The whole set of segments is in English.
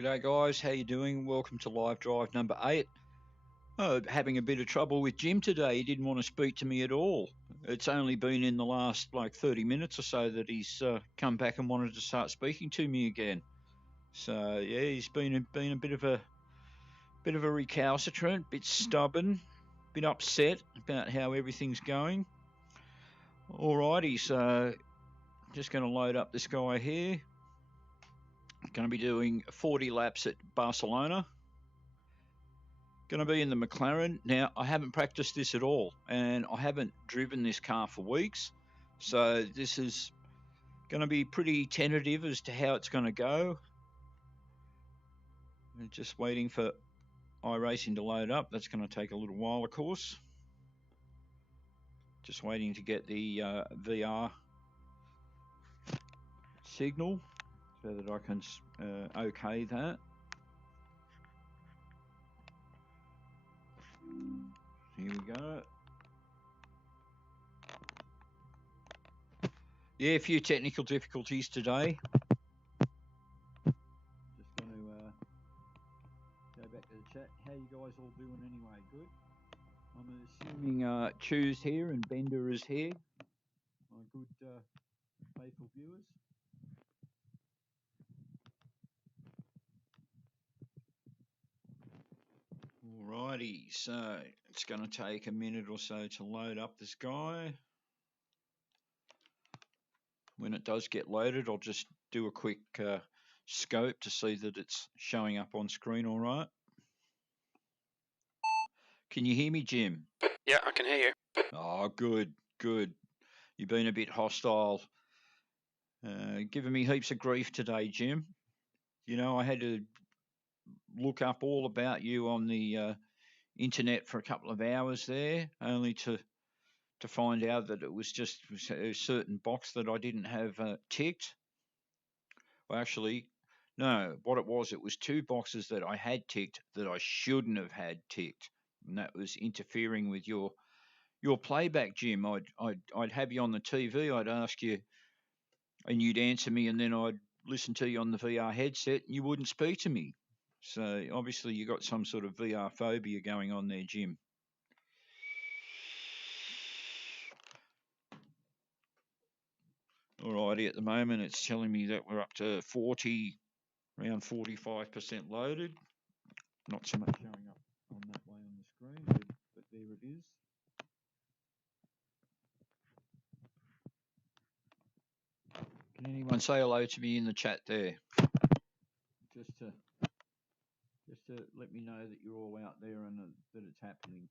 G'day guys, how you doing? Welcome to live drive number 8. Having a bit of trouble with Jim today. He didn't want to speak to me at all. It's only been in the last 30 minutes or so that he's come back and wanted to start speaking to me again. So yeah, he's been a bit of a recalcitrant, bit stubborn, bit upset about how everything's going. Alrighty, so just going to load up this guy here. Going to be doing 40 laps at Barcelona. Going to be in the McLaren. Now, I haven't practiced this at all, and I haven't driven this car for weeks, so this is going to be pretty tentative as to how it's going to go. I'm just waiting for iRacing to load up. That's going to take a little while, of course. Just waiting to get the VR signal so that I can okay that. Here we go. Yeah, a few technical difficulties today. Just going to go back to the chat. How you guys all doing anyway? Good? I'm assuming Chu's here and Bender is here. My good faithful viewers. Alrighty, so it's going to take a minute or so to load up this guy. When it does get loaded, I'll just do a quick scope to see that it's showing up on screen all right. Can you hear me, Jim? Yeah, I can hear you. Oh, good, good. You've been a bit hostile. Giving me heaps of grief today, Jim. You know, I had to look up all about you on the internet for a couple of hours there, only to find out that it was just a certain box that I didn't have ticked. Well, actually, no, what it was 2 boxes that I had ticked that I shouldn't have had ticked, and that was interfering with your playback, Jim. I'd have you on the TV, I'd ask you, and you'd answer me, and then I'd listen to you on the VR headset, and you wouldn't speak to me. So obviously you got some sort of VR phobia going on there, Jim. Alrighty, at the moment it's telling me that we're up to around 45% loaded. Not so much showing up on that way on the screen, but there it is. Can anyone say hello to me in the chat there? Just to let me know that you're all out there and that it's happening.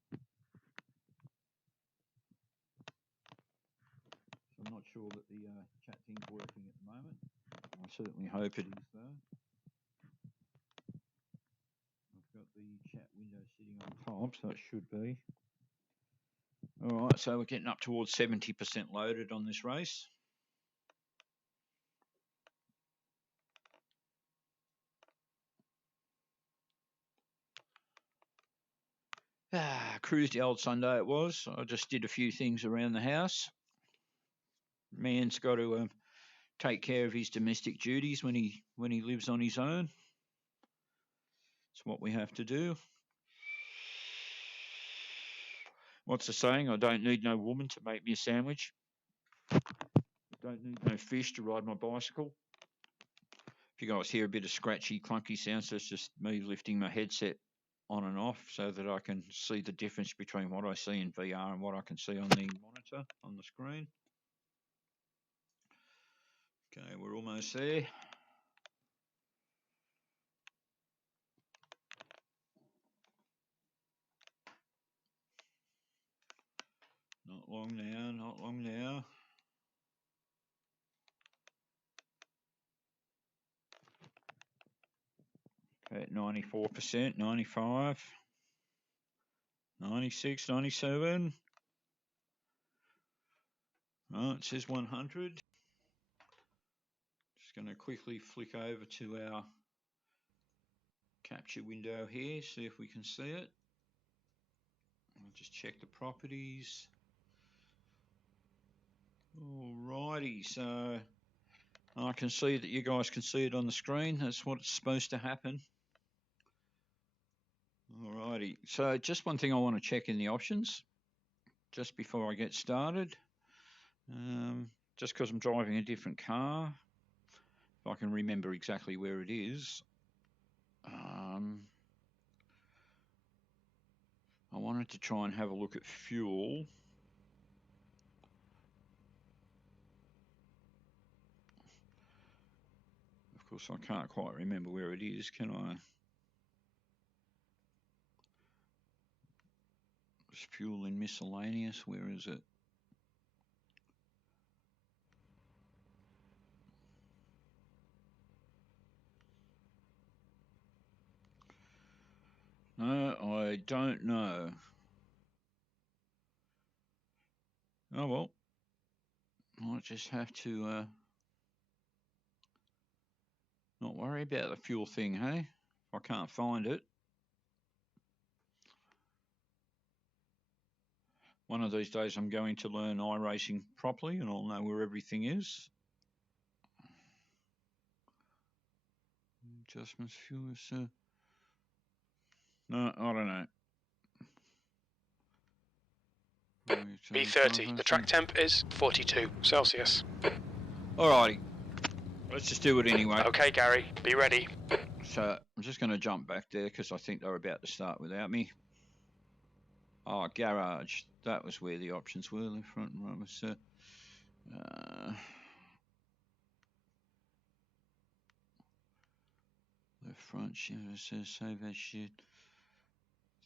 So I'm not sure that the chat thing's working at the moment. I certainly hope it is though. I've got the chat window sitting on top, so it should be. Alright, so we're getting up towards 70% loaded on this race. Cruised the old Sunday it was. I just did a few things around the house. Man's got to take care of his domestic duties when he lives on his own. It's what we have to do. What's the saying? I don't need no woman to make me a sandwich. I don't need no fish to ride my bicycle. If you guys hear a bit of scratchy, clunky sounds, that's just me lifting my headset on and off so that I can see the difference between what I see in VR and what I can see on the monitor on the screen. Okay, we're almost there. Not long now, not long now. Okay, 94%, 95, 96, 97. Oh, it says 100. Just going to quickly flick over to our capture window here, see if we can see it. I'll just check the properties. Alrighty, so I can see that you guys can see it on the screen. That's what's supposed to happen. Alrighty. So just one thing I want to check in the options just before I get started. Just because I'm driving a different car, if I can remember exactly where it is. I wanted to try and have a look at fuel. Of course, I can't quite remember where it is, can I? There's fuel in miscellaneous. Where is it? No, I don't know. Oh well. I'll just have to not worry about the fuel thing, hey? If I can't find it. One of these days I'm going to learn iRacing properly and I'll know where everything is. Adjustments, fuel, so... No, I don't know. B30, the track temp is 42 Celsius. Alrighty, let's just do it anyway. Okay, Gary, be ready. So I'm just going to jump back there because I think they're about to start without me. Oh, garage. That was where the options were. The front and right was. The front shit says save that shit.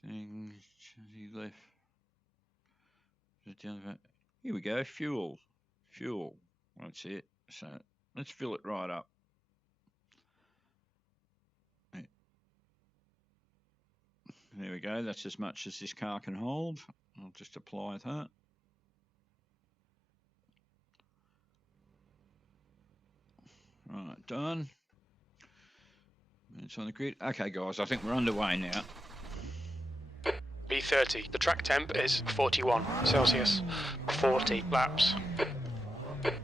Thing. Left. Here we go. Fuel. Fuel. That's it. So let's fill it right up. There we go. That's as much as this car can hold. I'll just apply that. Right, done. It's on the grid. Okay, guys, I think we're underway now. B30, the track temp is 41 Celsius. 40 laps.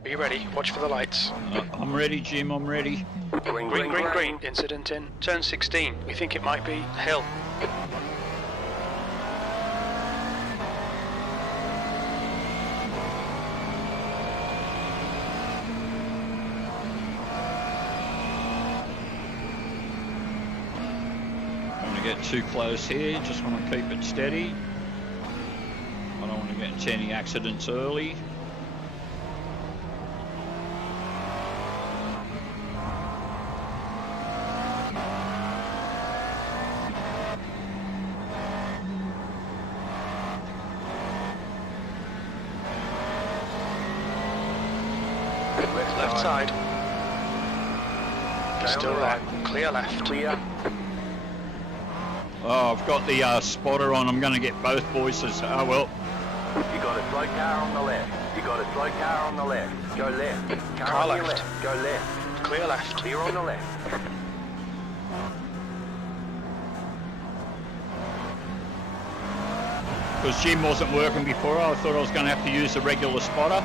Be ready, watch for the lights. I'm ready, Jim, I'm ready. Green, green, green, green. Incident in turn 16. We think it might be a hill. Get too close here, just want to keep it steady. I don't want to get into any accidents early. Left side. Still there. Clear left. Clear. Oh, I've got the spotter on. I'm going to get both voices. Oh, well. You got a slow car on the left. You got a slow car on the left. Go left. Car left. Left. Go left. Clear left. Clear on the left. Because Jim wasn't working before, I thought I was going to have to use the regular spotter.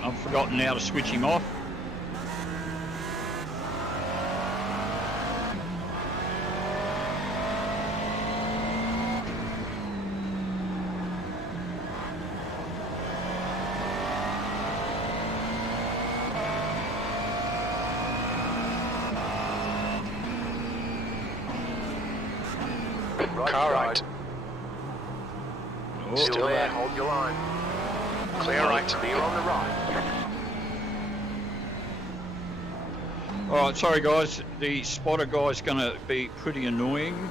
I've forgotten how to switch him off. Car right. Oh. Still there. Hold your line. Clear right. Clear on the right. Alright, sorry guys, the spotter guy's going to be pretty annoying.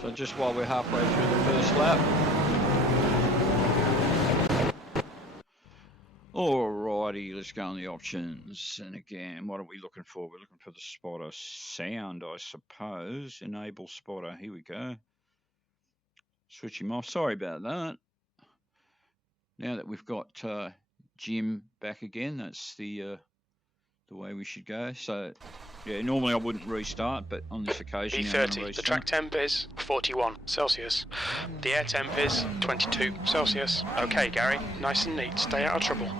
So just while we're halfway through the first lap. Alrighty, let's go on the options. And again, what are we looking for? We're looking for the spotter sound, I suppose. Enable spotter, here we go. Switch him off, sorry about that. Now that we've got Jim back again, that's the way we should go. So, yeah, normally I wouldn't restart, but on this occasion, B30, the track temp is 41 Celsius. The air temp is 22 Celsius. Okay, Gary, nice and neat. Stay out of trouble.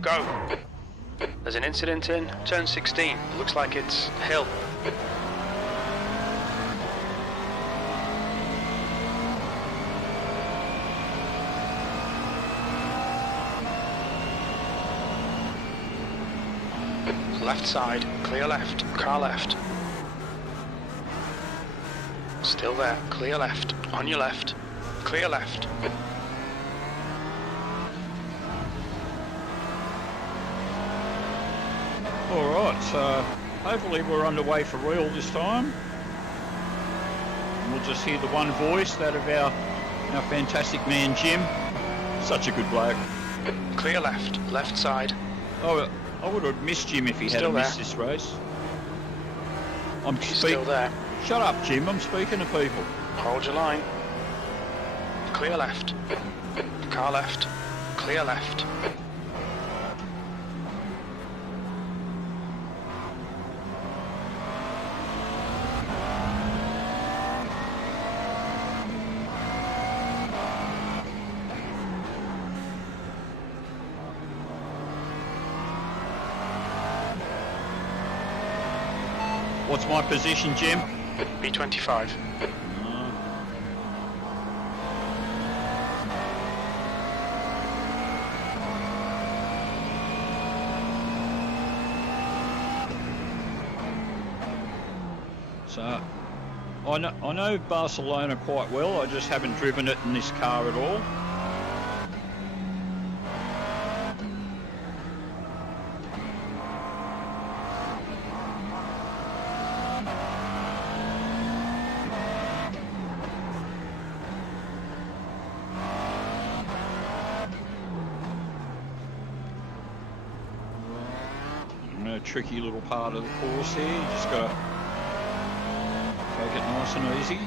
Go. There's an incident in turn 16. Looks like it's hill. Left side, clear left, car left. Still there, clear left, on your left, clear left. Alright, so hopefully we're underway for real this time. And we'll just hear the one voice, that of our fantastic man Jim. Such a good bloke. Clear left, left side. Oh, I would have missed Jim if he hadn't missed this race. I'm still there. Shut up, Jim, I'm speaking to people. Hold your line. Clear left. Car left. Clear left. What's my position, Jim? B25. So, I know Barcelona quite well, I just haven't driven it in this car at all. Tricky little part of the course here, you just got to take it nice and easy.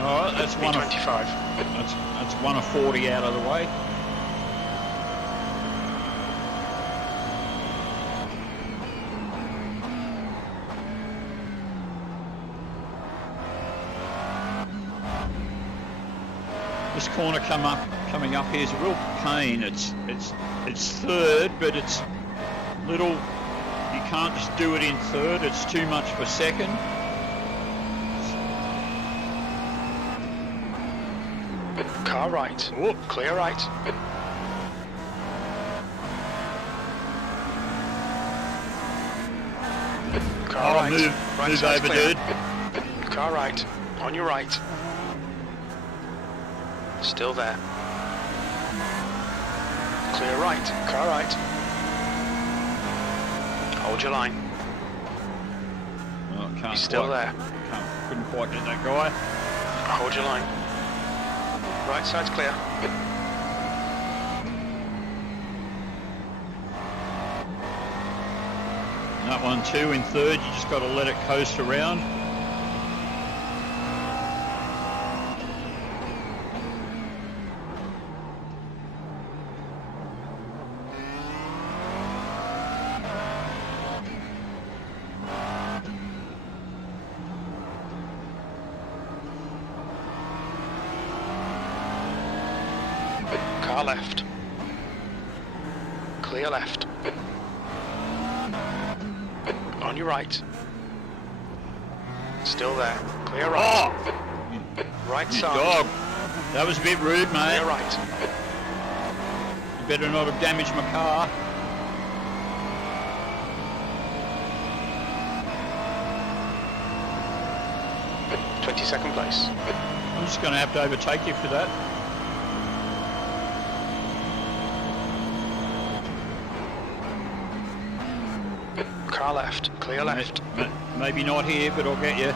Alright, that's one 25. That's one of 40 out of the way. This corner coming up here is a real pain. It's third, but it's little. You can't just do it in third. It's too much for second. Car right. Whoop. Clear right. Car right. Move over, dude. Car right. On your right. Still there. Clear right. Car right. Hold your line. Oh, He's still there. Couldn't quite get that guy. Hold your line. Right side's clear. That one too in third. You just got to let it coast around. Car left. Clear left. On your right. Still there. Clear right. Oh! Right You side. dog. That was a bit rude, mate. Clear right. You better not have damaged my car. – 22nd place. I'm just going to have to overtake you for that. Car left. Clear left. Maybe not here, but I'll get you.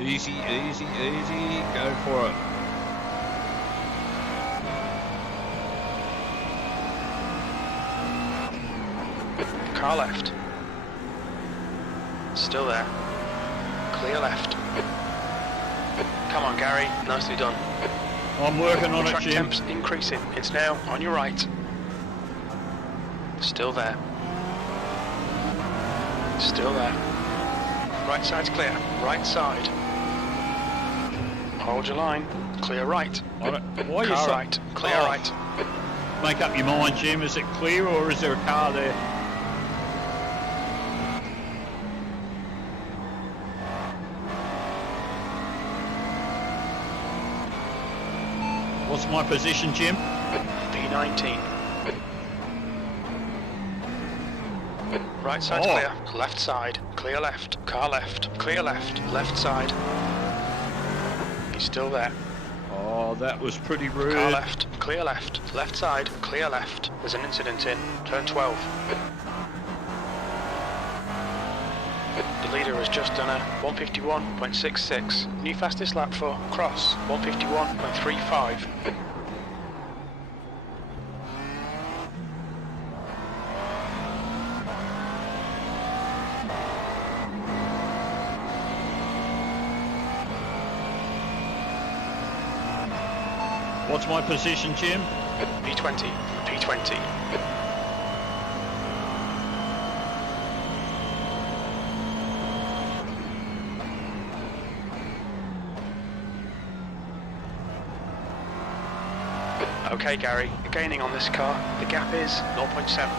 Easy, easy, easy. Go for it. Car left. Still there. Clear left. Come on, Gary. Nicely done. I'm working on it, Track Jim. temps increasing. It's now on your right. Still there. Still there. Right side's clear. Right side. Hold your line. Clear right. Why are you Car so... right. Clear Oh. right. Make up your mind, Jim. Is it clear or is there a car there? What's my position, Jim? P19. Right side's Oh. clear. Left side. Clear left. Car left. Clear left. Left side. He's still there. Oh, that was pretty rude. Car left. Clear left. Left side. Clear left. There's an incident in. Turn 12. The leader has just done a 151.66. New fastest lap for cross. 151.35. What's my position, Jim? P20. P20. Okay, Gary, you're gaining on this car. The gap is 0.7.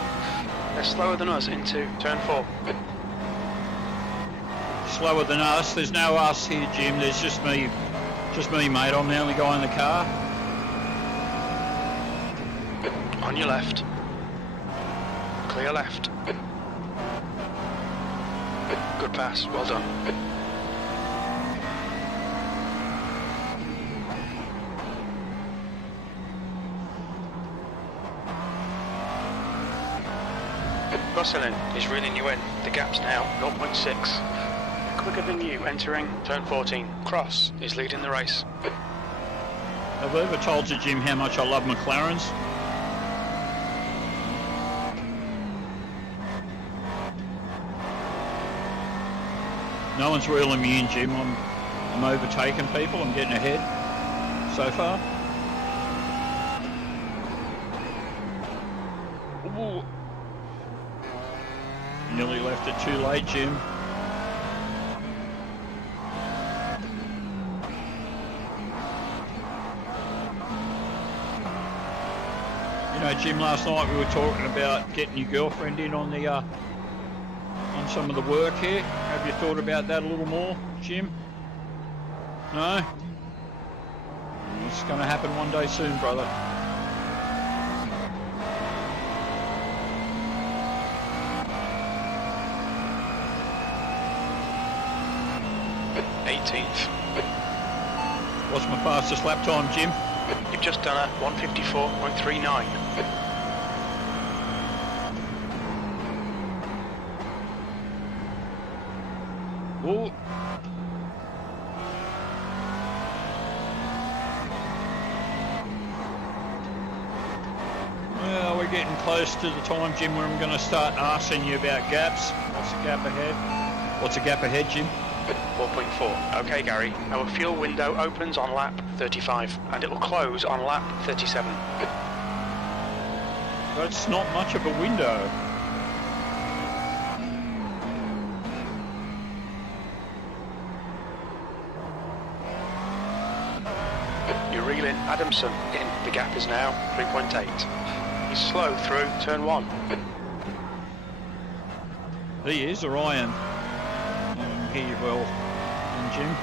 They're slower than us into turn 4. Slower than us. There's no us here, Jim. There's just me, mate. I'm the only guy in the car. On your left. Clear left. Good pass, well done. Gosselin is reeling you in. The gap's now 0.6. Quicker than you entering turn 14. Cross is leading the race. Have I ever told you, Jim, how much I love McLarens? No one's reeling me in, Jim. I'm overtaking people. I'm getting ahead so far. Ooh. Nearly left it too late, Jim. You know, Jim, last night we were talking about getting your girlfriend in on the on some of the work here. Have you thought about that a little more, Jim? No? It's going to happen one day soon, brother. What's my fastest lap time, Jim? You've just done a 154.39. Ooh. Well, we're getting close to the time, Jim, where I'm going to start asking you about gaps. What's the gap ahead? What's the gap ahead, Jim? 4.4. Okay, Gary. Our fuel window opens on lap 35 and it will close on lap 37. That's not much of a window. You're reeling Adamson in. The gap is now 3.8. He's slow through turn 1. He is, or I am. I hear you well, Jim.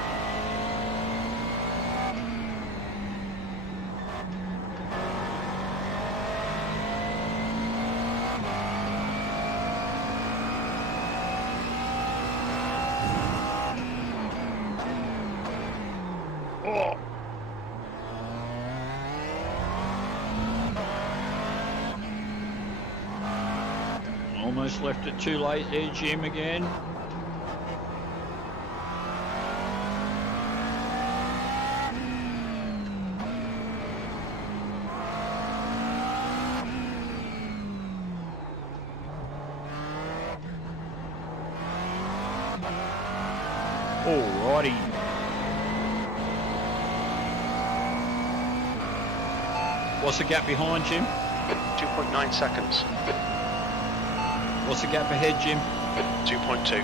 Oh. Almost left it too late there, Jim, again. Alrighty. What's the gap behind, Jim? 2.9 seconds. What's the gap ahead, Jim? 2.2.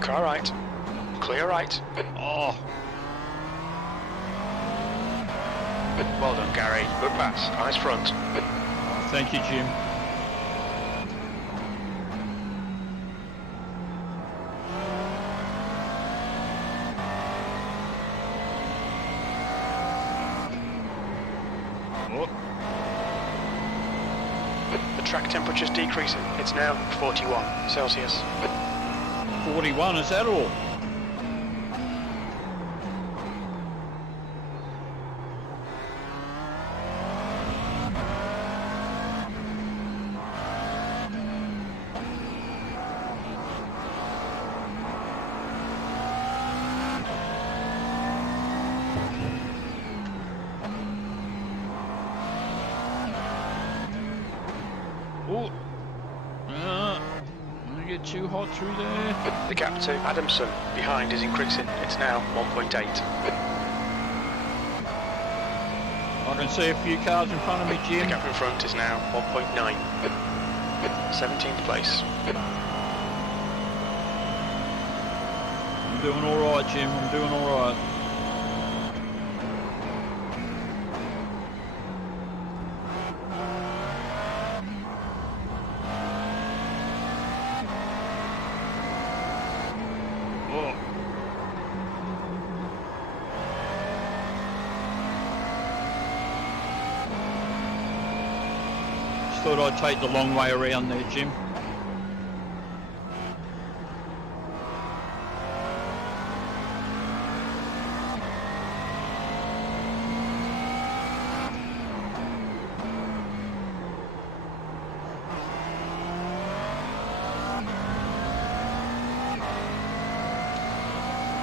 Car right. Clear right. Oh, Well done, Gary. Good pass. Eyes front. thank you, Jim. Oh, The track temperature's decreasing. It's now 41 Celsius. 41, is that all? Oh, don't get too hot through there. The gap to Adamson behind is increasing. It's now 1.8. I can see a few cars in front of me, The Jim. gap in front is now 1.9. 17th place. I'm doing all right, Jim. I'm doing all right. Oh. Just thought I'd take the long way around there, Jim.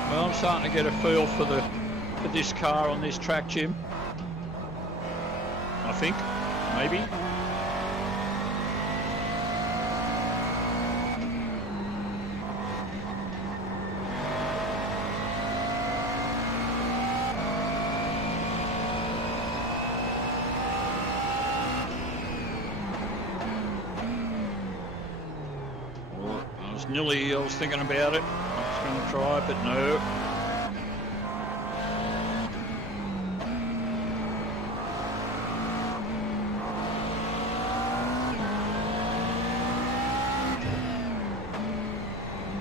Well, I'm starting to get a feel for this car on this track, Jim. I think, maybe. Well, I was thinking about it. I was going to try it, but no.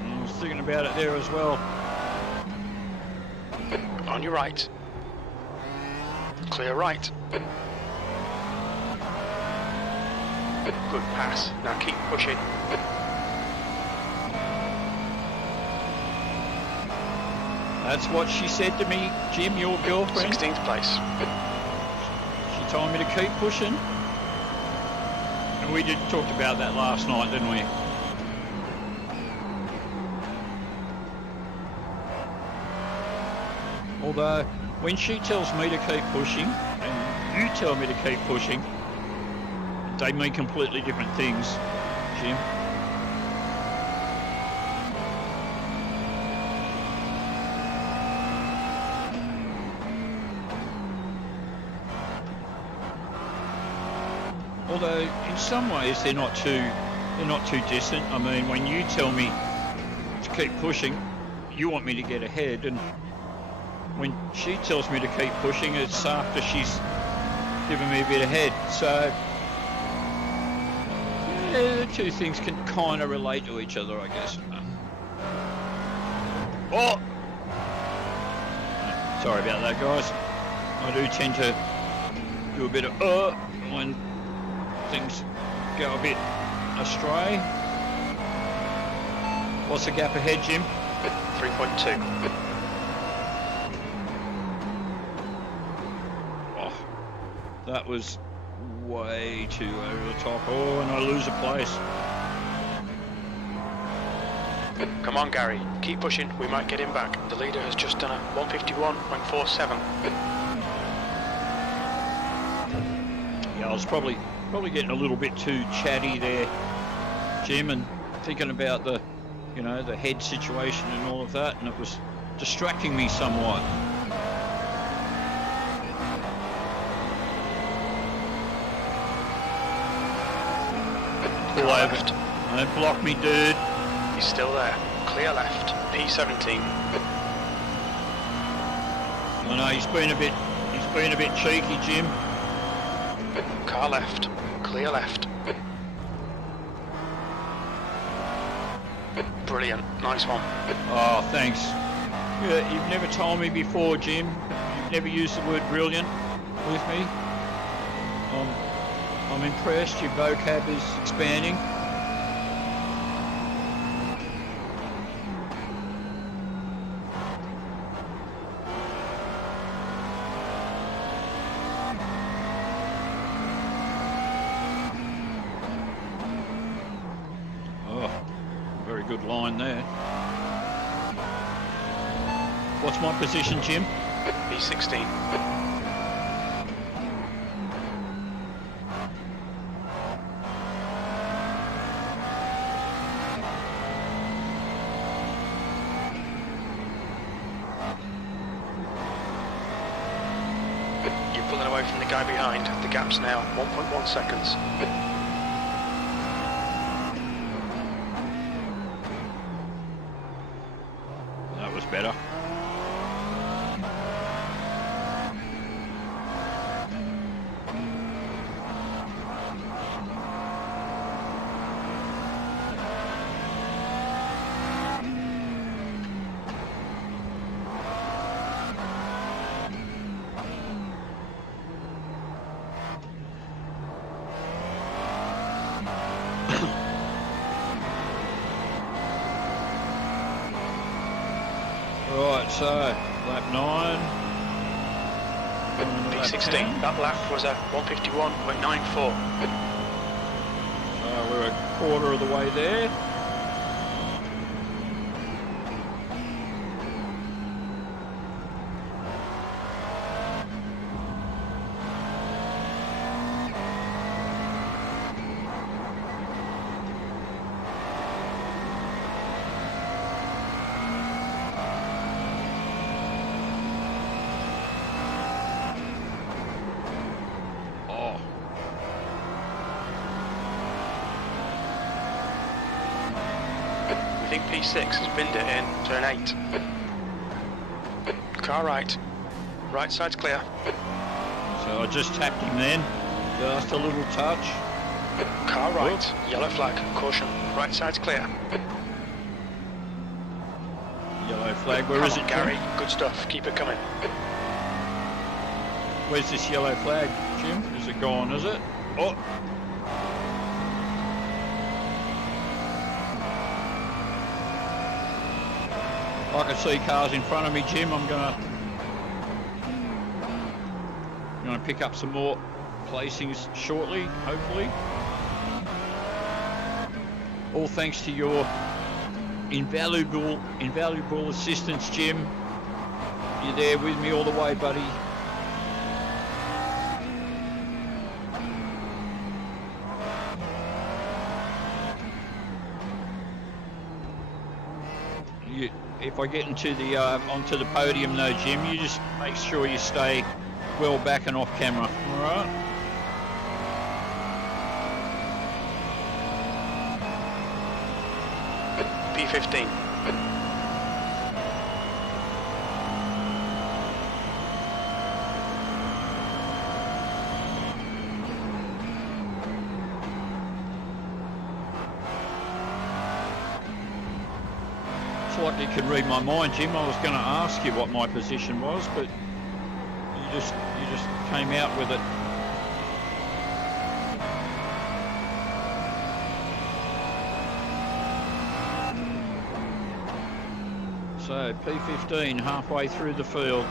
I was thinking about it there as well. On your right. Clear right. Good pass. Now keep pushing. That's what she said to me, Jim, your girlfriend. 16th place. She told me to keep pushing. And we talked about that last night, didn't we? Although, when she tells me to keep pushing, and you tell me to keep pushing, they mean completely different things, Jim. Although in some ways they're not too distant. I mean, when you tell me to keep pushing, you want me to get ahead, and when she tells me to keep pushing, it's after she's given me a bit ahead. So yeah, the two things can kind of relate to each other, I guess. Oh, sorry about that, guys. I do tend to do a bit of when things go a bit astray. What's the gap ahead, Jim? 3.2. Oh, That was way too over the top. Oh, and I lose a place. Come on, Gary. Keep pushing. We might get him back. The leader has just done a 151.47. Yeah, I was probably getting a little bit too chatty there, Jim, and thinking about the, you know, the head situation and all of that, and it was distracting me somewhat. Pull over. Don't block me, dude. He's still there. Clear left. P17. I know he's been a bit cheeky, Jim. Car left. Clear left. Brilliant. Nice one. Oh, thanks. Yeah, you've never told me before, Jim. You've never used the word brilliant with me. I'm impressed. Your vocab is expanding. Very good line there. What's my position, Jim? B16. You're pulling away from the guy behind. The gap's now 1.1 seconds. Better. Right, so lap 9. P16, that lap was at 151.94. So we're a quarter of the way there. I think P6 has binned it in turn 8. Car right. Right side's clear. So I just tapped him then. Just a little touch. Car right. Whoop. Yellow flag. Caution. Right side's clear. Yellow flag. Where is it, Gary? Good stuff. Keep it coming. Where's this yellow flag, Jim? Is it gone, is it? Oh! I can see cars in front of me, Jim. I'm gonna pick up some more placings shortly, hopefully. All thanks to your invaluable assistance, Jim. You're there with me all the way, buddy. If I get into the onto the podium though, Jim, you just make sure you stay well back and off camera, all right? P15. It's like you can read my mind, Jim. I was going to ask you what my position was, but you just came out with it. So P15 halfway through the field.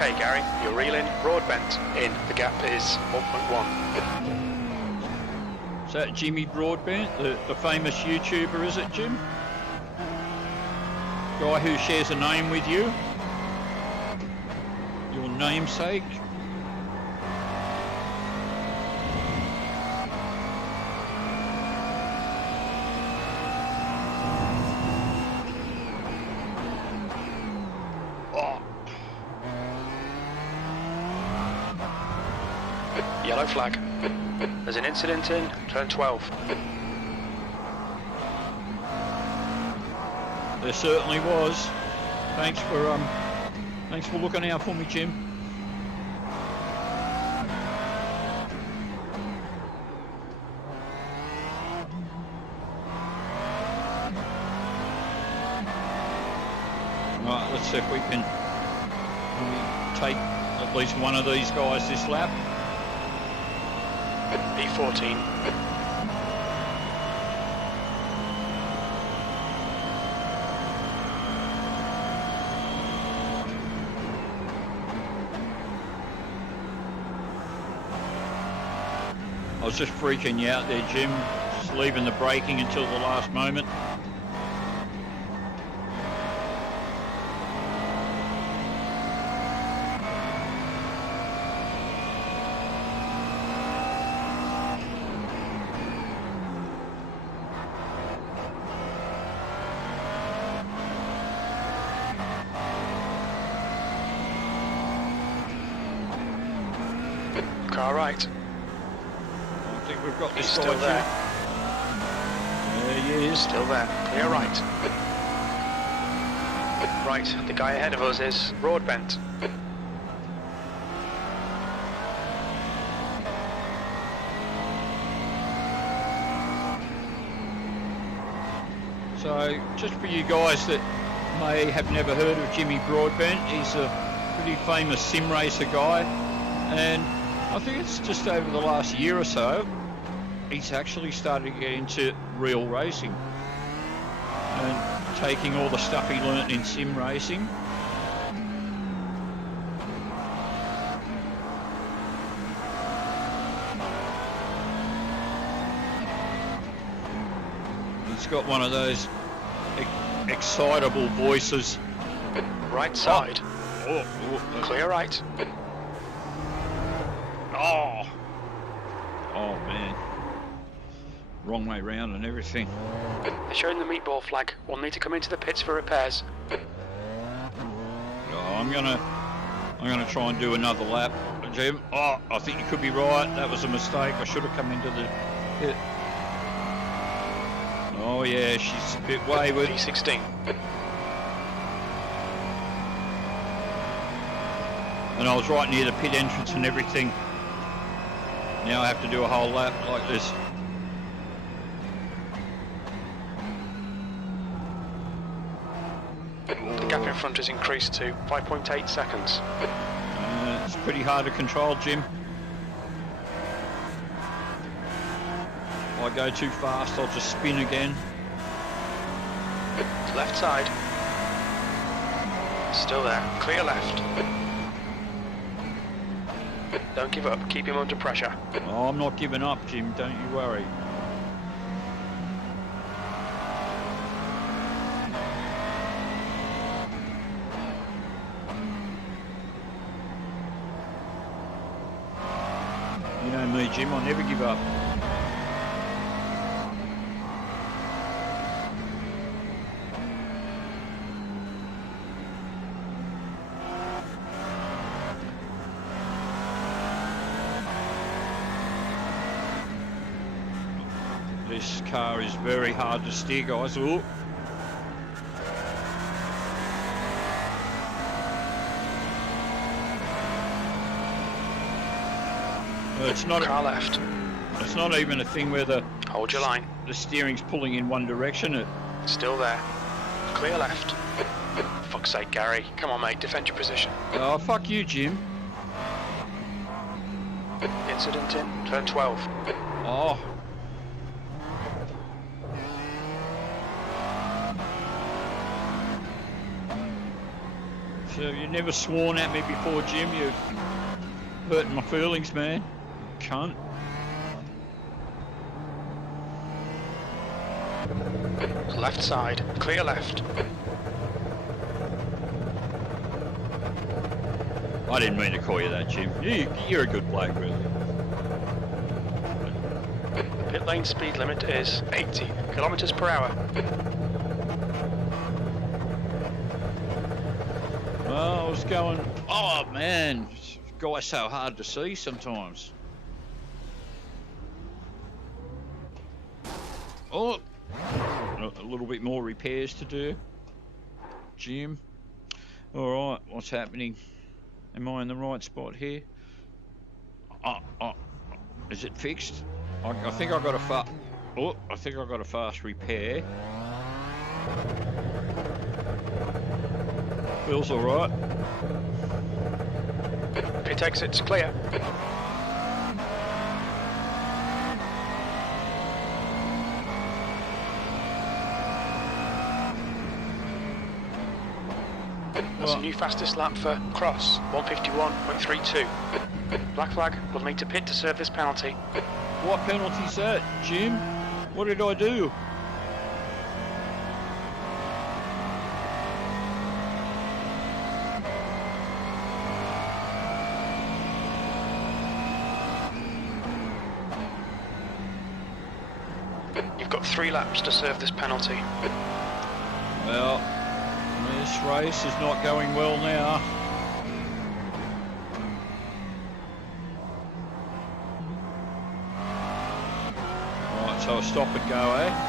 Okay, Gary, you're reeling Broadbent in. The gap is 1.1. Is that Jimmy Broadbent, the famous YouTuber, is it, Jim? Guy who shares a name with you? Your namesake? Yellow flag. There's an incident in turn 12. There certainly was. Thanks for looking out for me, Jim. Right, let's see if we can take at least one of these guys this lap. B14. I was just freaking you out there, Jim. Just leaving the braking until the last moment. Car right. I think we've got this He's guy, still Jim. there. There he is. Still there. Clear right. Right, the guy ahead of us is Broadbent. So, just for you guys that may have never heard of Jimmy Broadbent, he's a pretty famous sim racer guy, and I think it's just over the last year or so, he's actually started to get into real racing and taking all the stuff he learnt in sim racing. He's got one of those excitable voices. Right side. Clear right. Oh man, wrong way round and everything. They're showing the meatball flag. We'll need to come into the pits for repairs. Oh, I'm gonna try and do another lap, Jim. Oh, I think you could be right. That was a mistake. I should have come into the pit. Oh yeah, she's a bit wayward. P16. And I was right near the pit entrance and everything. Now I have to do a whole lap like this. The gap in front has increased to 5.8 seconds. It's pretty hard to control, Jim. If I go too fast, I'll just spin again. Left side. Still there. Clear left. Don't give up. Keep him under pressure. Oh, I'm not giving up, Jim. Don't you worry. You know me, Jim. I'll never give up. This car is very hard to steer, guys. Ooh. It's not Car left. It's not even a thing where the Hold your line. steering's pulling in one direction. Still there. Clear left. Fuck's sake, Gary. Come on, mate. Defend your position. Oh, fuck you, Jim. Incident in turn 12. Oh. So you never sworn at me before, Jim. You're hurting my feelings, man. Cunt. Left side, clear left. I didn't mean to call you that, Jim. You're a good bloke, really. Pit lane speed limit is 80 kilometers per hour. Well, I was going, oh man, this guy's so hard to see sometimes. Oh, a little bit more repairs to do, Jim. All right, what's happening? Am I in the right spot here? Is it fixed? I think I got a fast repair. Feels all right. Pit exit's clear. That's a new fastest lap for Cross, 151.32. Black flag, will need to pit to serve this penalty. What penalty's that, Jim? What did I do? You've got 3 laps to serve this penalty. Well, this race is not going well now. Right, so a stop and go, eh?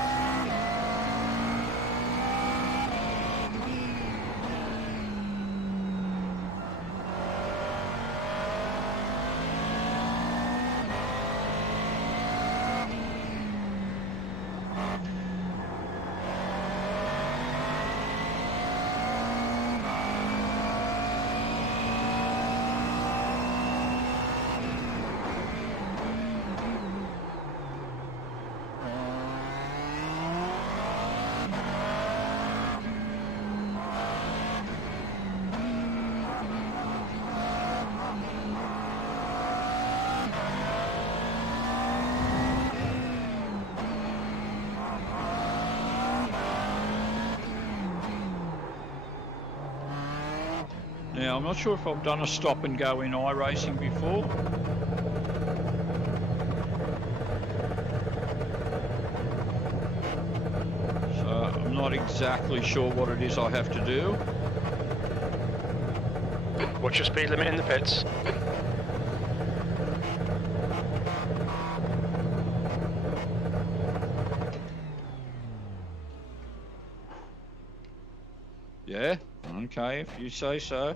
Now, I'm not sure if I've done a stop and go in iRacing before. So I'm not exactly sure what it is I have to do. What's your speed limit in the pits? Yeah? Okay, if you say so.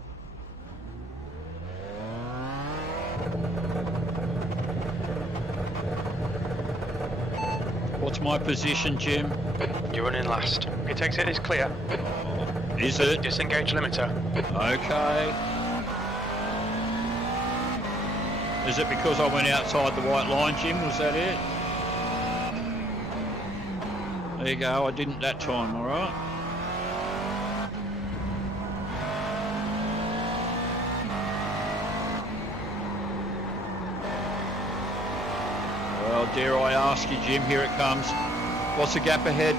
What's my position, Jim? You're running last. Pit exit is clear. Is it? Disengage limiter. Okay. Is it because I went outside the white line, Jim? Was that it? There you go, I didn't that time, alright? Well, dare I ask you, Jim, here it comes. What's the gap ahead?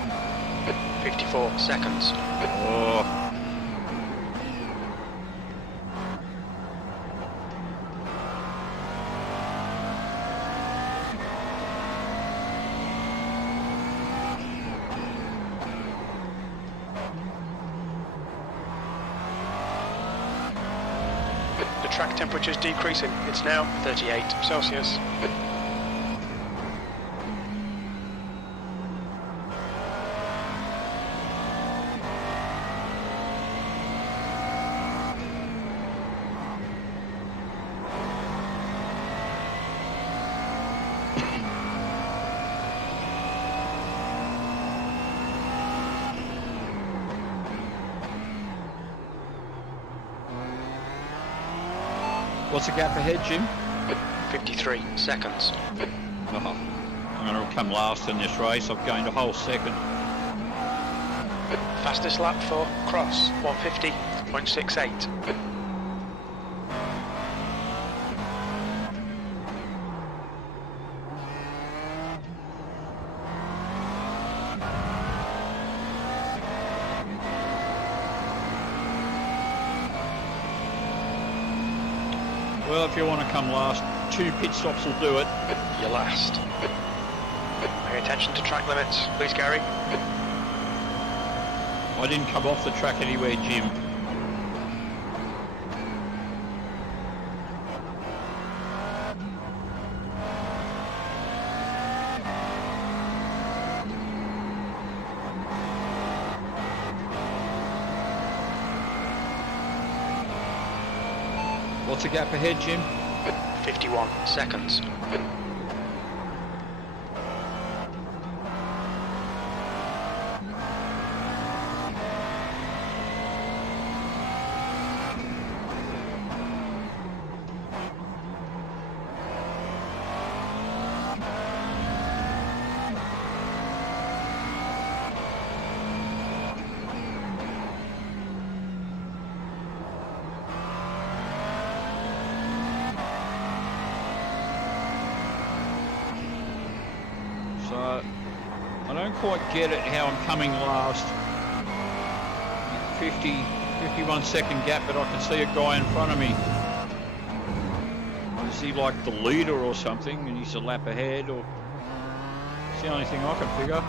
54 seconds. Oh. The track temperature is decreasing. It's now 38 Celsius. What's the gap ahead, Jim? 53 seconds. Oh, I'm going to come last in this race. I've gained a whole second. Fastest lap for Cross, 150. 1:14.68. Well, if you want to come last, 2 pit stops will do it. You're last. Pay attention to track limits, please, Gary. I didn't come off the track anywhere, Jim. What's the gap ahead, Jim? 51 seconds. So, I don't quite get it how I'm coming last. 51 second gap, but I can see a guy in front of me. Is he like the leader or something and he's a lap ahead, or it's the only thing I can figure.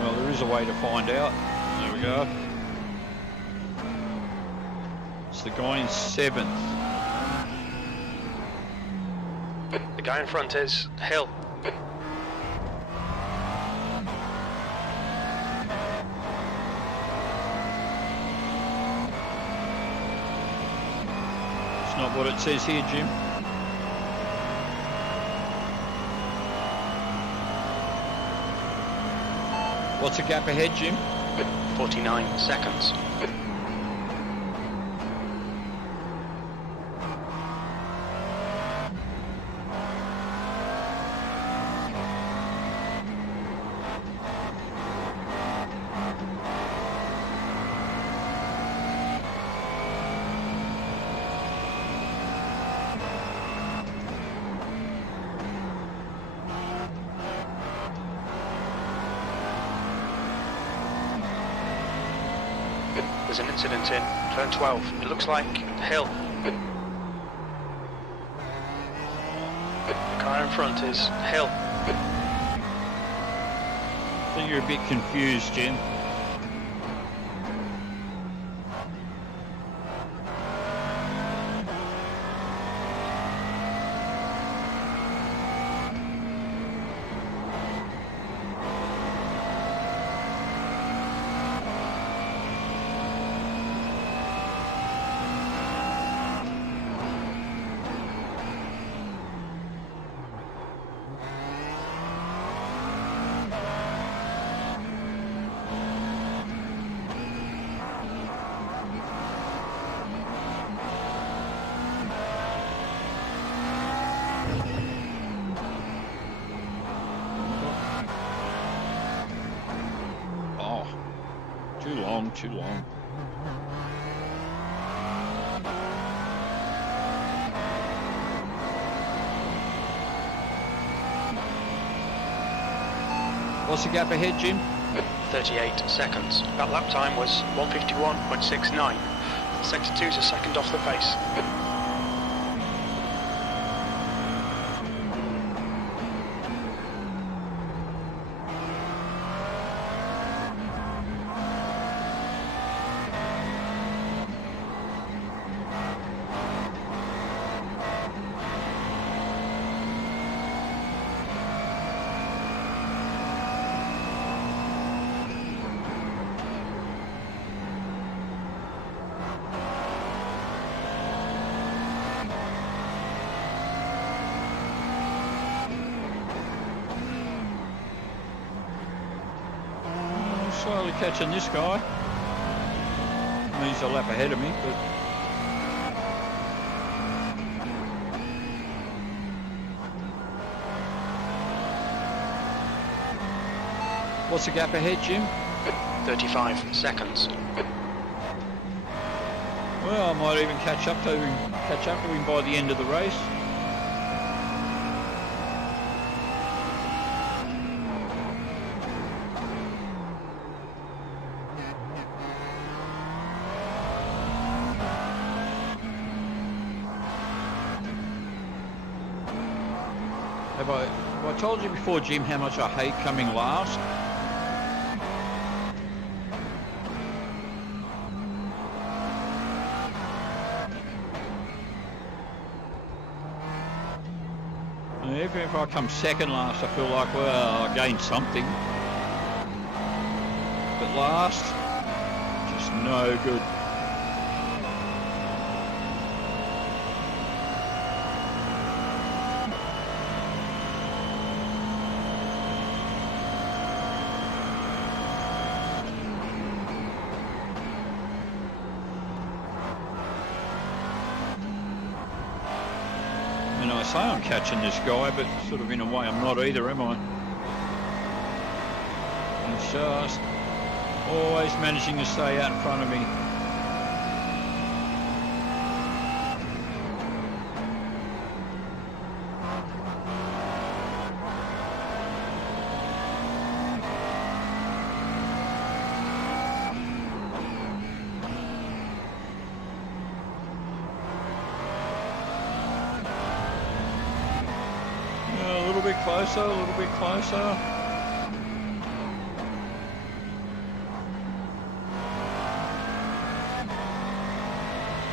Well, there is a way to find out. There we go. It's the guy in 7th. The guy in front is Hill. It's not what it says here, Jim. What's the gap ahead, Jim? 49 seconds. There's an incident in turn 12. It looks like Hill. The car in front is Hill. I think you're a bit confused, Jim. Too long. What's the gap ahead, Jim? 38 seconds. That lap time was 1:51.69. Sector 2's a second off the pace. Slowly catching this guy. He's a lap ahead of me, but What's the gap ahead, Jim? 35 seconds. Well, I might even catch up to him by the end of the race. Have I told you before, Jim, how much I hate coming last? Even if I come second last, I feel like, well, I gained something. But last, just no good. And I say I'm catching this guy, but sort of in a way I'm not either, am I? I'm just always managing to stay out in front of me. A little bit closer, a little bit closer.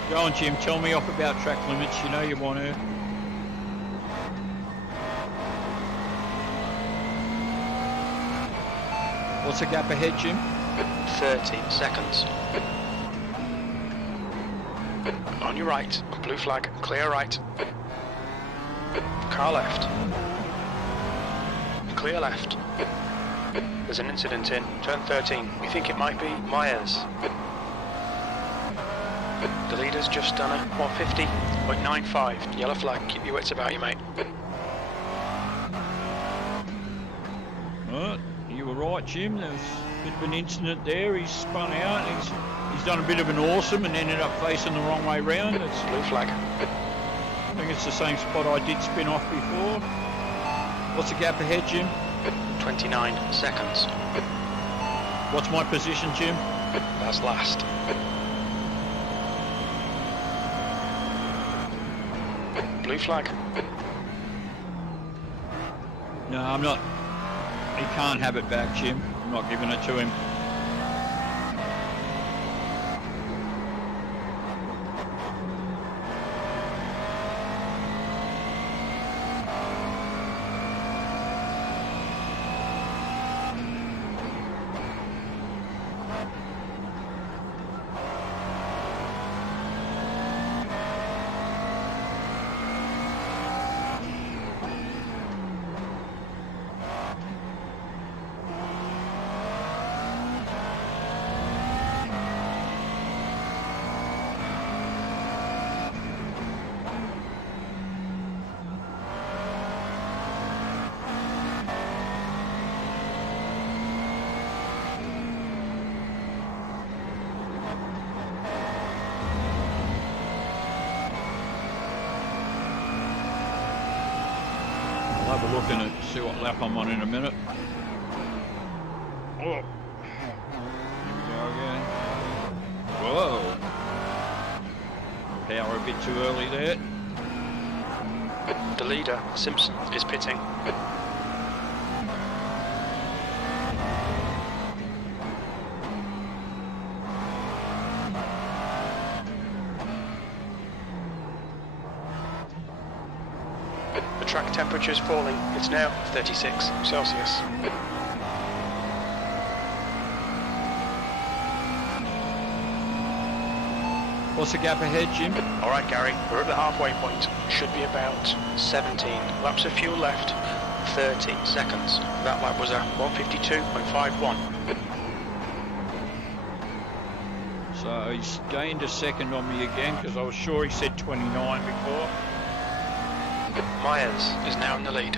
Go on, Jim, tell me off about track limits, you know you want to. What's the gap ahead, Jim? 30 seconds. On your right, blue flag, clear right. Car left. Clear left. There's an incident in turn 13. We think it might be Myers. The leader's just done a 150.95. Yellow flag, keep your wits about you, mate. Well, you were right, Jim. There was a bit of an incident there. He's spun out. He's done a bit of an Orsum and ended up facing the wrong way round. It's Blue flag. I think it's the same spot I did spin off before. What's the gap ahead, Jim? 29 seconds. What's my position, Jim? That's last. Blue flag. No, I'm not. He can't have it back, Jim. I'm not giving it to him. I'll have a look in it, see what lap I'm on in a minute. Oh. Here we go again. Whoa. Power a bit too early there. The leader, Simpson, is pitting. The track temperature is falling. It's now 36 Celsius. What's the gap ahead, Jim? All right, Gary, we're at the halfway point. Should be about 17 laps of fuel left. 30 seconds. That lap was a 152.51. So he's gained a second on me again because I was sure he said 29 before. Myers is now in the lead.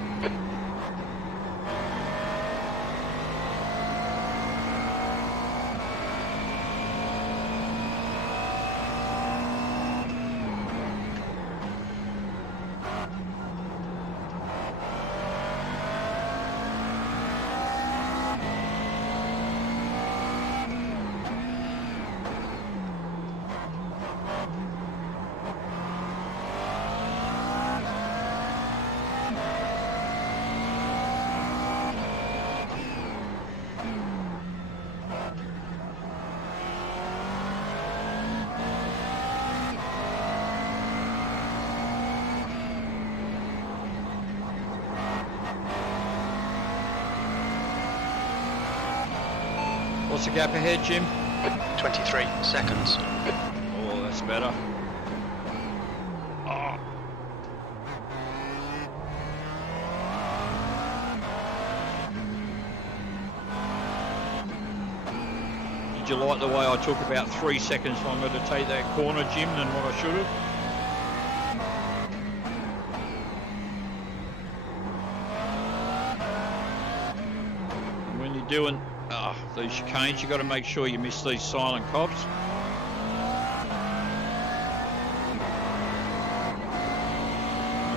What's the gap ahead, Jim? 23 seconds. Oh, that's better. Oh. Did you like the way I took about 3 seconds longer to take that corner, Jim, than what I should have? When you're doing these chicanes, you've got to make sure you miss these silent cops.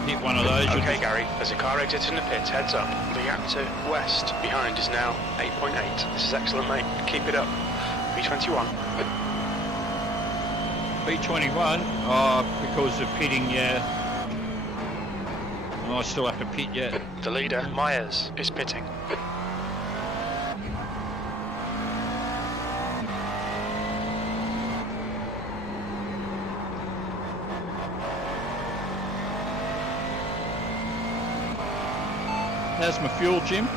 Hit one of those. Okay, Gary, there's a car exiting the pits, heads up. The gap to west behind is now 8.8. This is excellent, mate. Keep it up. B21. B21? Because of pitting, yeah. I still have to pit yet. The leader, Myers, is pitting. How's my fuel, Jim?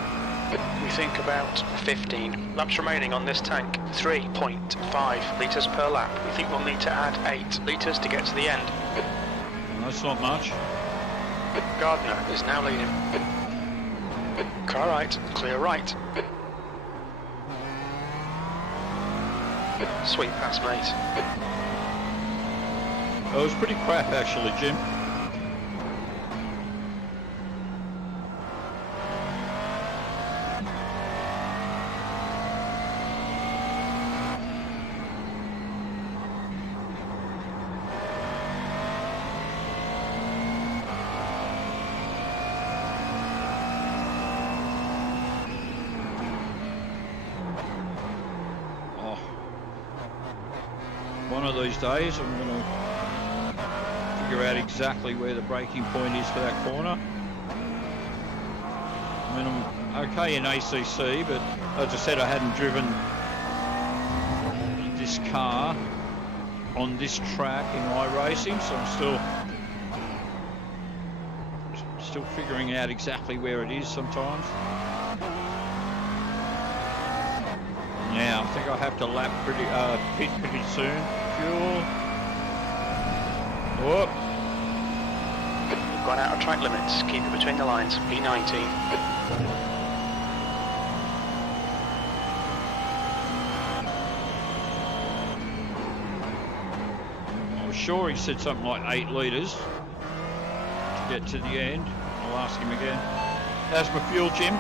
We think about 15 laps remaining on this tank. 3.5 litres per lap. We think we'll need to add 8 litres to get to the end. That's not much. Gardner is now leading. Car right, clear right. Sweet pass, mate. It was pretty crap, actually, Jim. One of these days I'm going to figure out exactly where the braking point is for that corner. I mean, I'm okay in ACC, but as I said, I hadn't driven this car on this track in iRacing, so I'm still figuring out exactly where it is sometimes. Now, I think I have to lap pit pretty soon. Fuel. Whoop. We've gone out of track limits. Keep it between the lines. B19. I was sure he said something like 8 litres to get to the end. I'll ask him again. How's my fuel, Jim?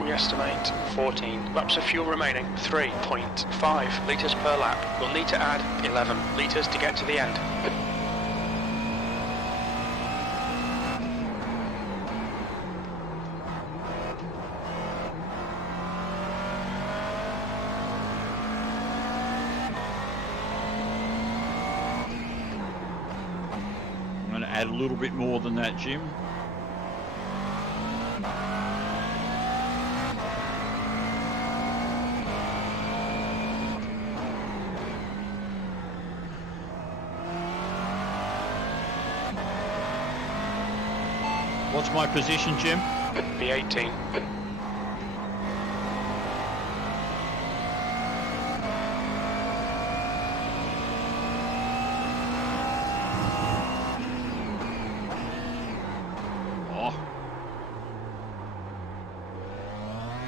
We estimate 14 laps of fuel remaining. 3.5 litres per lap. We'll need to add 11 litres to get to the end. I'm going to add a little bit more than that, Jim. What's my position, Jim? B18. Oh.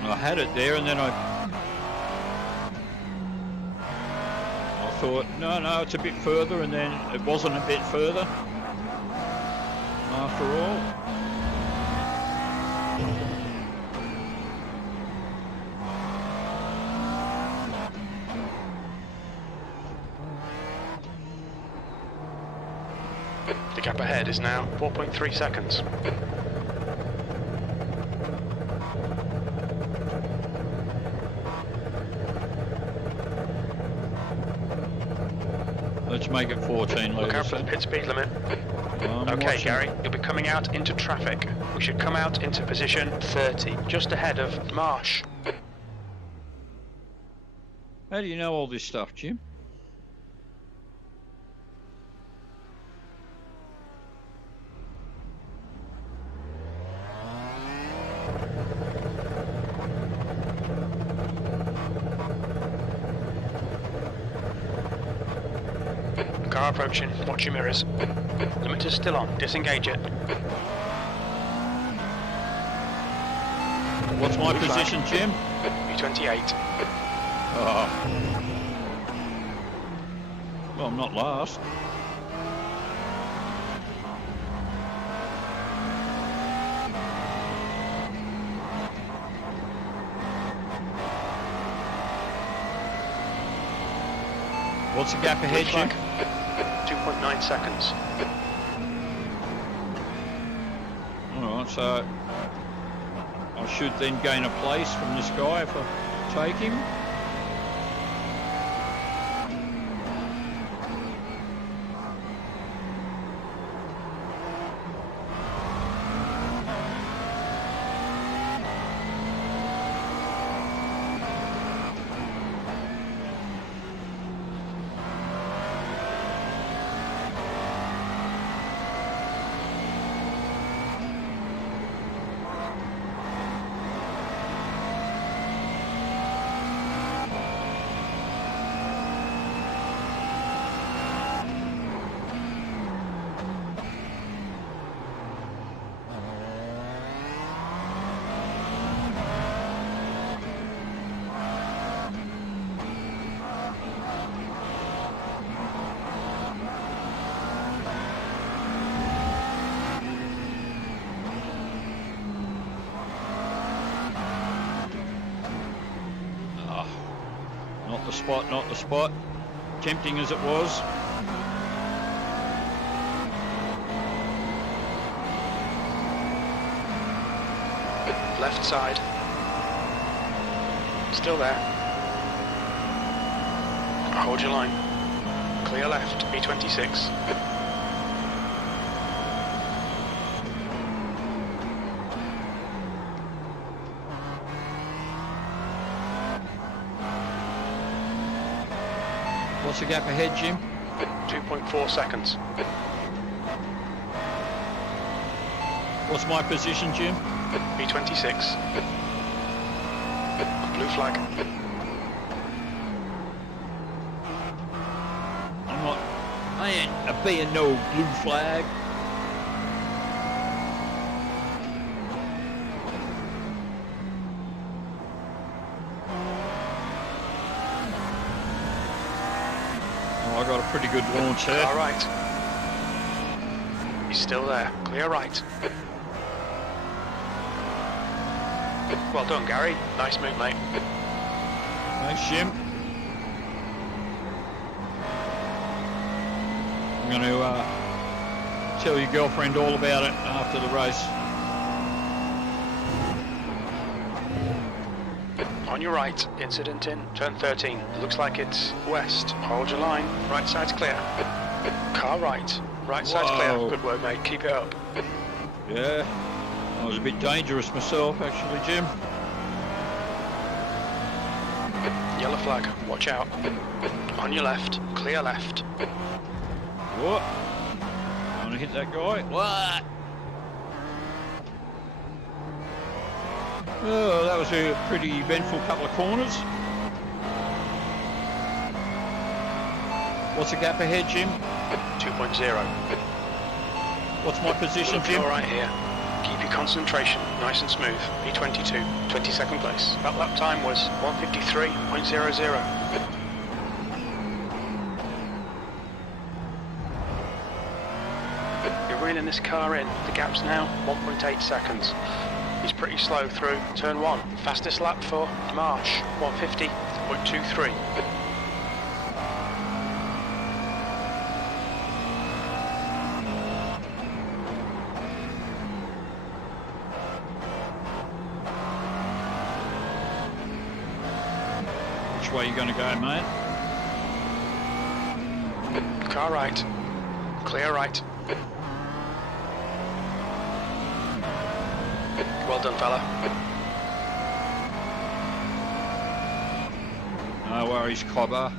I had it there, and then I thought, no, it's a bit further, and then it wasn't a bit further after all. The gap ahead is now 4.3 seconds. Let's make it 14 Look out litres. for the pit speed limit. I'm Okay, watching. Gary, you'll be coming out into traffic. We should come out into position 30, just ahead of Marsh. How do you know all this stuff, Jim? Car approaching. Watch your mirrors. Limiter's still on. Disengage it. What's my position, Jim? B28. Oh. Well, I'm not last. What's the gap ahead, Jim? 2.9 seconds. Alright, so I should then gain a place from this guy if I take him. Not the spot, tempting as it was. Left side. Still there. Hold your line. Clear left, B26. What's the gap ahead, Jim? 2.4 seconds. What's my position, Jim? B26. Blue flag. I ain't a being no blue flag. I got a pretty good launch there. All right. He's still there. Clear right. Well done, Gary. Nice move, mate. Thanks, Jim. I'm going to tell your girlfriend all about it after the race. On your right, incident in turn 13. Looks like it's west. Hold your line. Right side's clear. Car right. Right side's clear. Good work, mate. Keep it up. Yeah, I was a bit dangerous myself, actually, Jim. Yellow flag. Watch out. On your left. Clear left. What? Want to hit that guy? What? Oh, that was a pretty eventful couple of corners. What's the gap ahead, Jim? 2.0. What's my position, Jim? All right here. Keep your concentration nice and smooth. B22, 22nd place. That lap time was 1:53.00. You're reeling this car in. The gap's now 1.8 seconds. He's pretty slow through turn 1. Fastest lap for Marsh, 1:50.23. Which way are you going to go, mate? Car right. Clear right. Well done, fella. No worries, Cobber.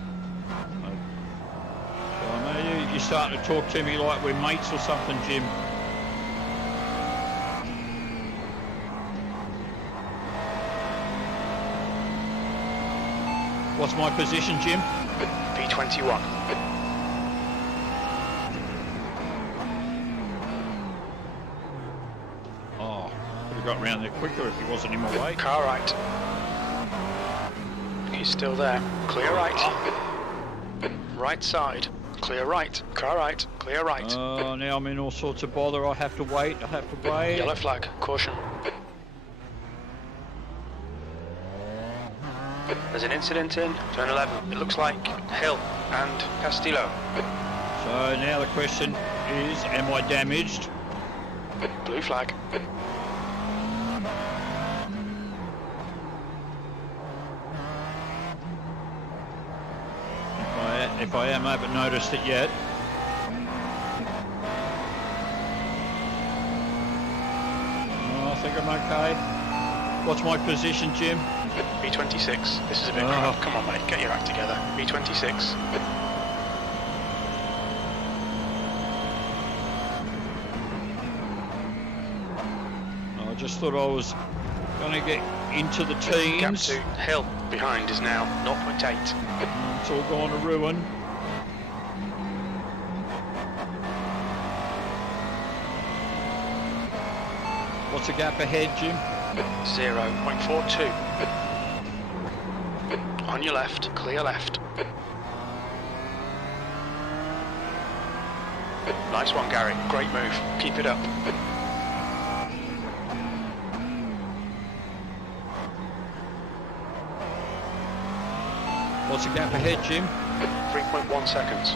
Well, mate, you're starting to talk to me like we're mates or something, Jim. What's my position, Jim? B21. got round there quicker if he wasn't in my way. Car right. He's still there. Clear right. Right side. Clear right. Car right. Clear right. Oh, now I'm in all sorts of bother. I have to wait. Yellow flag. Caution. There's an incident in turn 11. It looks like Hill and Castillo. So now the question is, am I damaged? Blue flag. If I am, I haven't noticed it yet. Oh, I think I'm okay. What's my position, Jim? B26. This is a bit crap. Come on, mate. Get your act together. B26. I just thought I was going to get into the teams. Gap 2. Hill behind is now 0.8. It's all going to ruin. What's the gap ahead, Jim? 0.42. On your left, clear left. Nice one, Gary. Great move. Keep it up. What's the gap ahead, Jim? 3.1 seconds.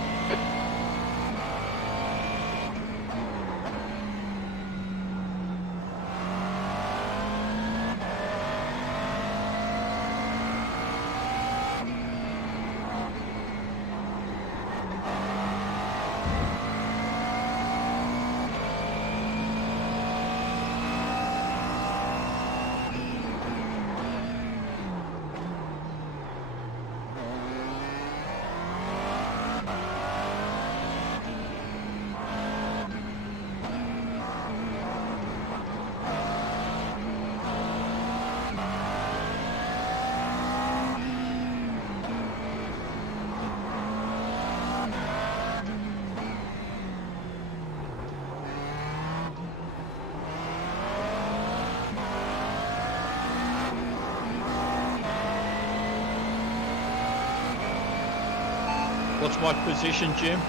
What's my position, Jim?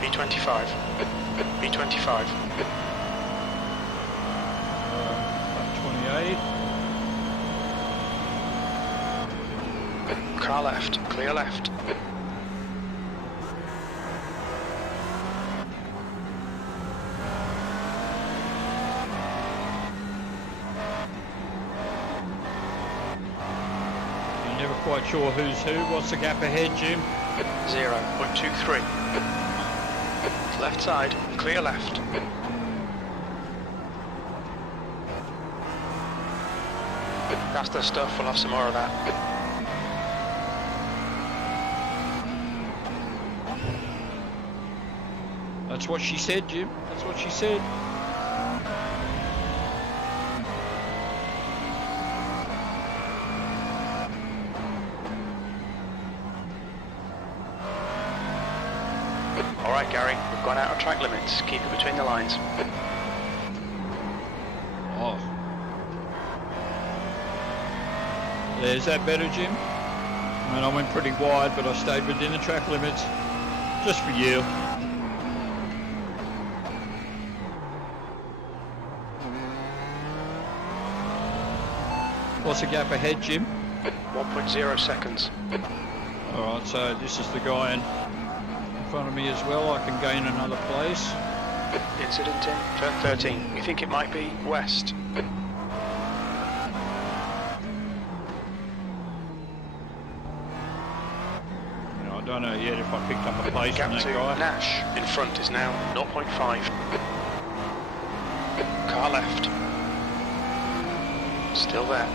B25. B25. 28. Car left, clear left. I'm never quite sure who's who. What's the gap ahead, Jim? 0.23. Left side, clear left. That's the stuff, we'll have some more of that. That's what she said, Jim. That's what she said. Alright, Gary, we've gone out of track limits. Keep it between the lines. Oh. Is that better, Jim? I mean, I went pretty wide, but I stayed within the track limits. Just for you. What's the gap ahead, Jim? 1.0 seconds. Alright, so this is the guy in front of me as well. I can gain another place. Incident in turn 13. We think it might be west. I don't know yet if I picked up a place Gap from that 2, guy. Nash in front is now 0.5. Car left. Still there.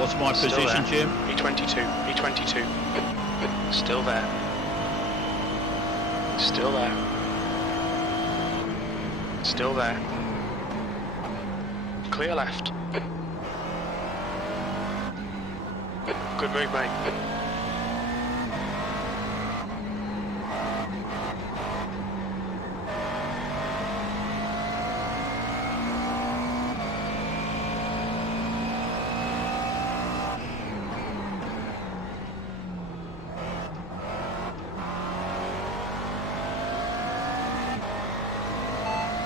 What's my Still position, there. Jim? B22, B22. Still there. Still there. Still there. Clear left. Good move, mate.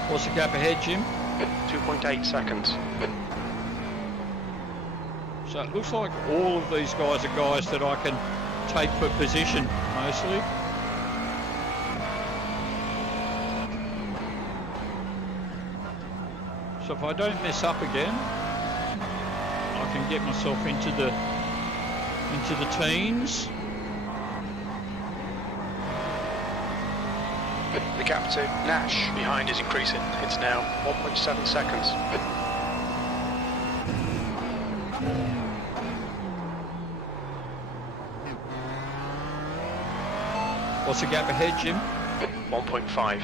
What's the gap ahead, Jim? 2.8 seconds. So it looks like all of these guys are guys that I can take for position, mostly. So if I don't mess up again, I can get myself into the teens. The gap to Nash behind is increasing. It's now 1.7 seconds. What's the gap ahead, Jim? 1.5.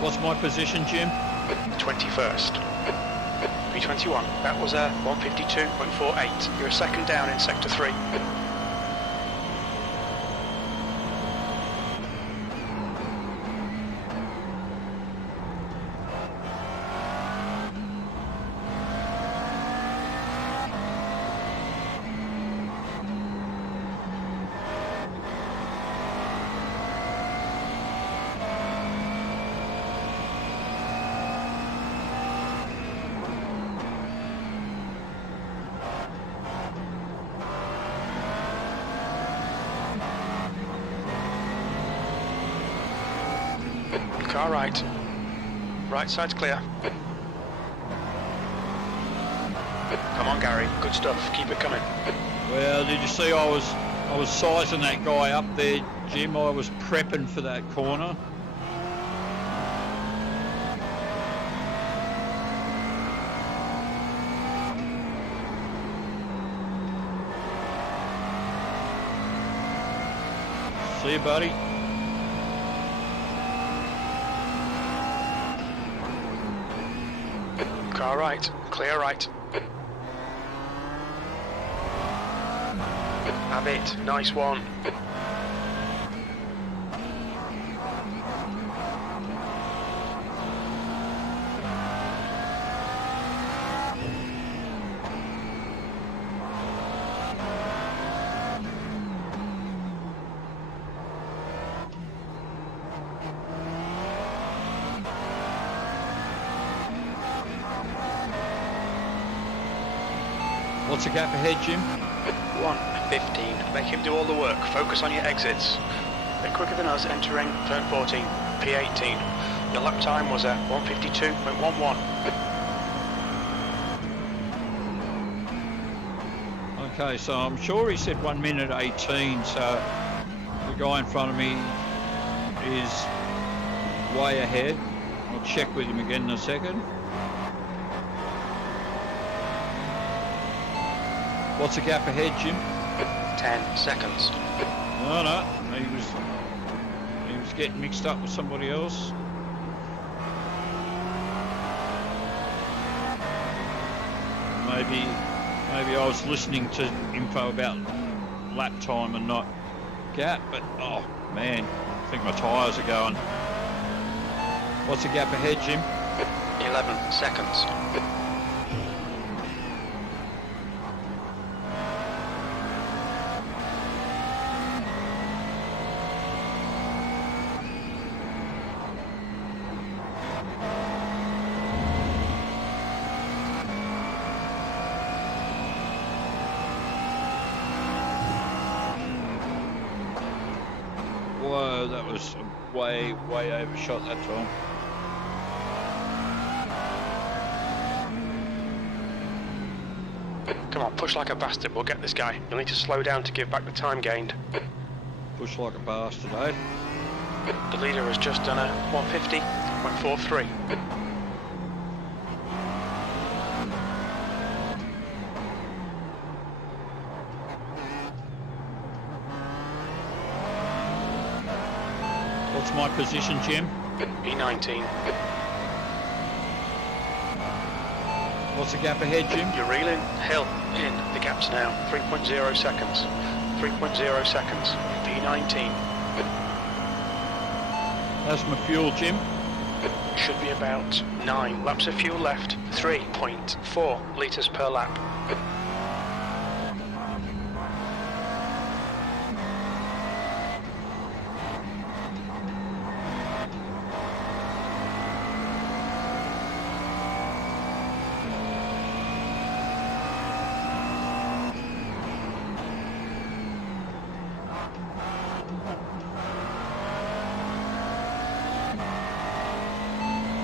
What's my position, Jim? 21st. 321. That was a 152.48. You're a second down in sector 3. Car right. Right side's clear. Come on, Gary. Good stuff. Keep it coming. Well, did you see I was sizing that guy up there, Jim? I was prepping for that corner. See you, buddy. Car right. Clear right. Have it. Nice one. What's the gap ahead, Jim? 1:15. Make him do all the work. Focus on your exits. A bit quicker than us entering turn 14, P18. Your lap time was at 1:52.11. Okay, so I'm sure he said 1 minute 18, so the guy in front of me is way ahead. I'll check with him again in a second. What's the gap ahead, Jim? 10 seconds. No, he was getting mixed up with somebody else. Maybe I was listening to info about lap time and not gap, but oh man, I think my tyres are going. What's the gap ahead, Jim? 11 seconds. Whoa, that was way overshot that time. Come on, push like a bastard. We'll get this guy. You'll need to slow down to give back the time gained. Push like a bastard, eh? The leader has just done a 150.43. What's my position, Jim? P19. What's the gap ahead, Jim? You're reeling. Hill in. The gap's now 3.0 seconds. 3.0 seconds. P19. That's my fuel, Jim. Should be about 9 laps of fuel left. 3.4 litres per lap.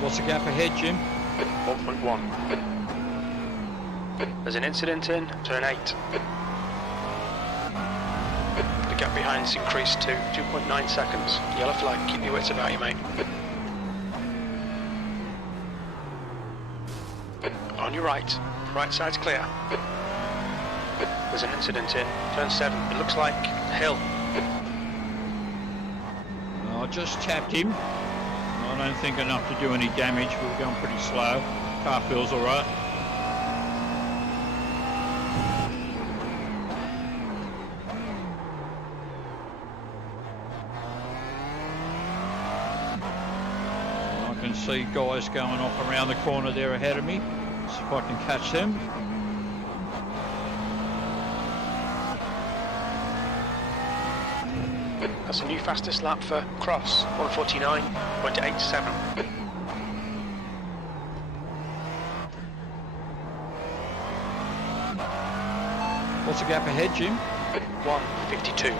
What's the gap ahead, Jim? 1.1. There's an incident in turn 8. The gap behind's increased to 2.9 seconds. Yellow flag, keep your wits about you, mate. On your right side's clear. There's an incident in turn 7. It looks like Hill. I just tapped him. I don't think enough to do any damage. We were going pretty slow. Car feels all right. I can see guys going off around the corner there ahead of me. See if I can catch them. That's a new fastest lap for Cross, 149.87. What's the gap ahead, Jim? 1:52.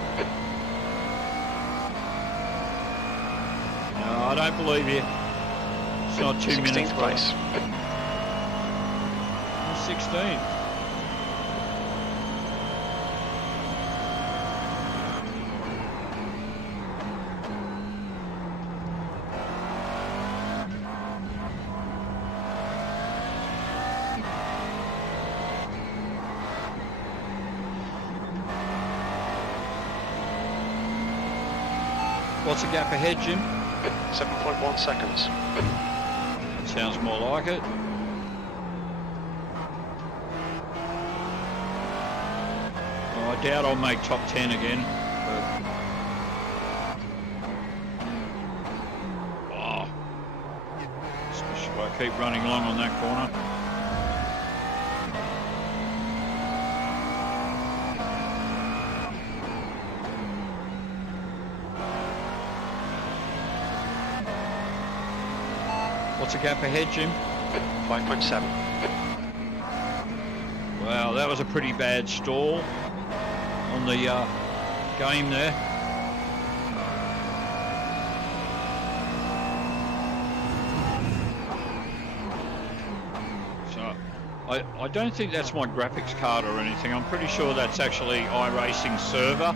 No, I don't believe you. It's not 2 minutes. 16th place. 16. What's the gap ahead, Jim? 7.1 seconds. Sounds more like it. Oh, I doubt I'll make top 10 again. But... Oh. Especially if I keep running along on that corner. What's the gap ahead, Jim? 5.7. Wow, that was a pretty bad stall on the game there. So, I don't think that's my graphics card or anything. I'm pretty sure that's actually iRacing server.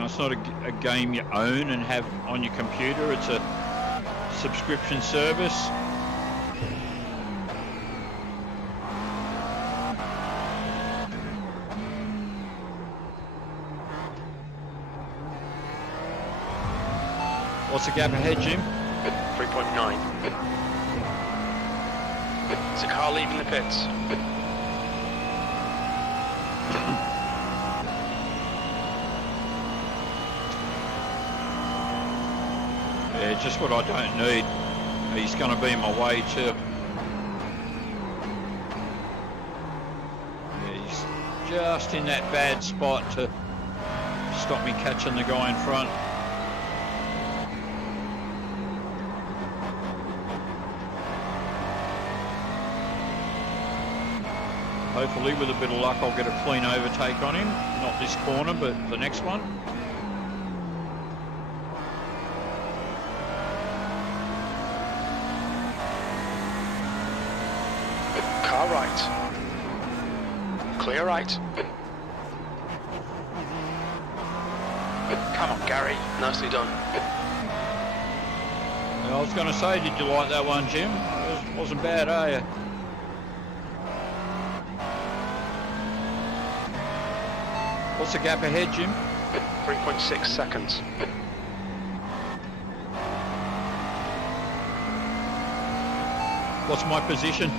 It's not a game you own and have on your computer. It's a subscription service. What's the gap ahead, Jim? 3.9. There's a car leaving the pits. Yeah, just what I don't need. He's going to be in my way too. Yeah, he's just in that bad spot to stop me catching the guy in front. Hopefully with a bit of luck I'll get a clean overtake on him. Not this corner, but the next one. Car right. Clear right. Come on, Gary. Nicely done. I was going to say, did you like that one, Jim? It wasn't bad, are you? What's the gap ahead, Jim? 3.6 seconds. What's my position?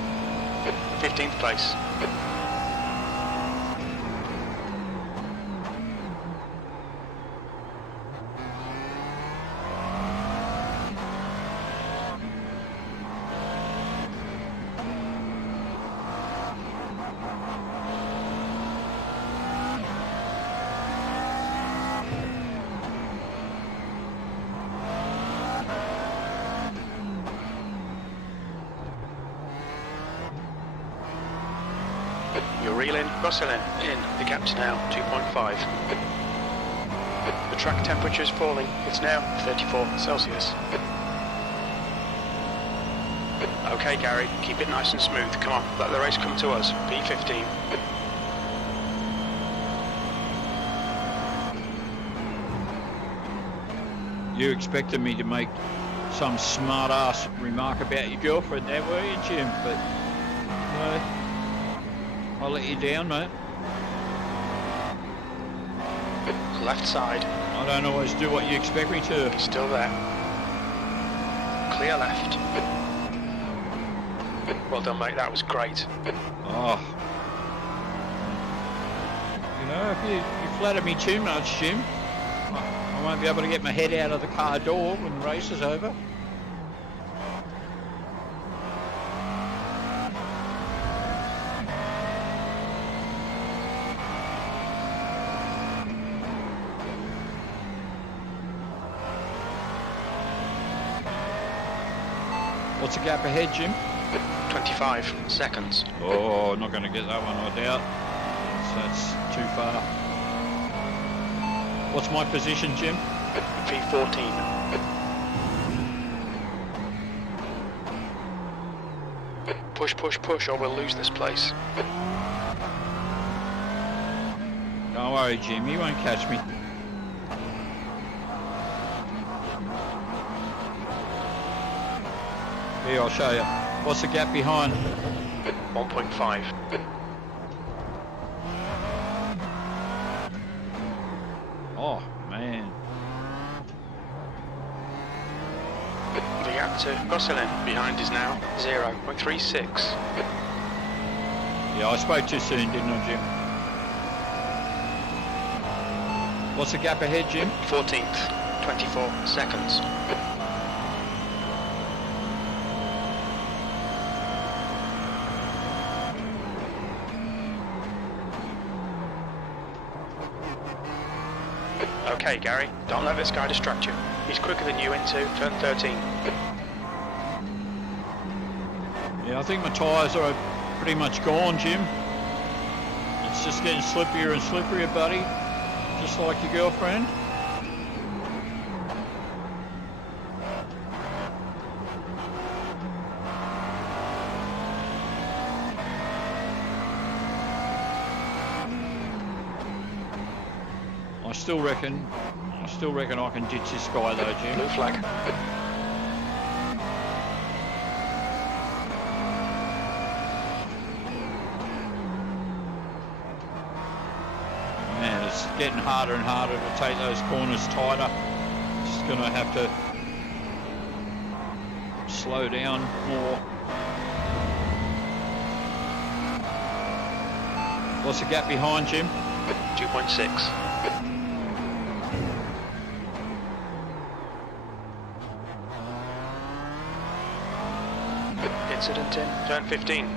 15th place. You're reeling, Rosselin in. The gap's now 2.5. The track temperature is falling. It's now 34 Celsius. Okay, Gary, keep it nice and smooth. Come on, let the race come to us. P15. You expected me to make some smart-ass remark about your girlfriend there, were you, Jim? But, I'll let you down, mate. Left side. I don't always do what you expect me to. He's still there. Clear left. Well done, mate. That was great. Oh. You know, if you flatter me too much, Jim, I won't be able to get my head out of the car door when the race is over. What's the gap ahead, Jim? 25 seconds. Oh, not going to get that one, I doubt. So that's too far. What's my position, Jim? P14. Push, push, push, or we'll lose this place. Don't worry, Jim, you won't catch me. Here, I'll show you. What's the gap behind? 1.5. Oh, man. The gap to Rosselin behind is now 0.36. Yeah, I spoke too soon, didn't I, Jim? What's the gap ahead, Jim? 14th, 24 seconds. Okay, Gary, don't let this guy distract you. He's quicker than you into turn 13. Yeah, I think my tyres are pretty much gone, Jim. It's just getting slippier and slipperier, buddy. Just like your girlfriend. I still reckon I can ditch this guy though, Jim. Blue flag. Man, it's getting harder and harder to take those corners tighter. Just gonna have to slow down more. What's the gap behind, Jim? 2.6. Incident in turn 15.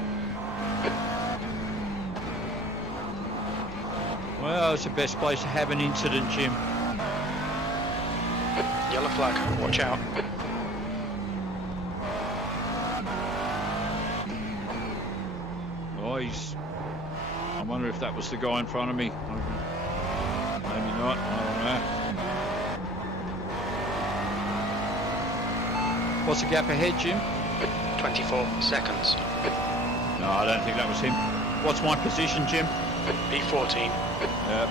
Well, it's the best place to have an incident, Jim. Yellow flag, watch out. Oh, I wonder if that was the guy in front of me. Maybe not, I don't know. What's the gap ahead, Jim? 24 seconds. No, I don't think that was him. What's my position, Jim? P14. Yep.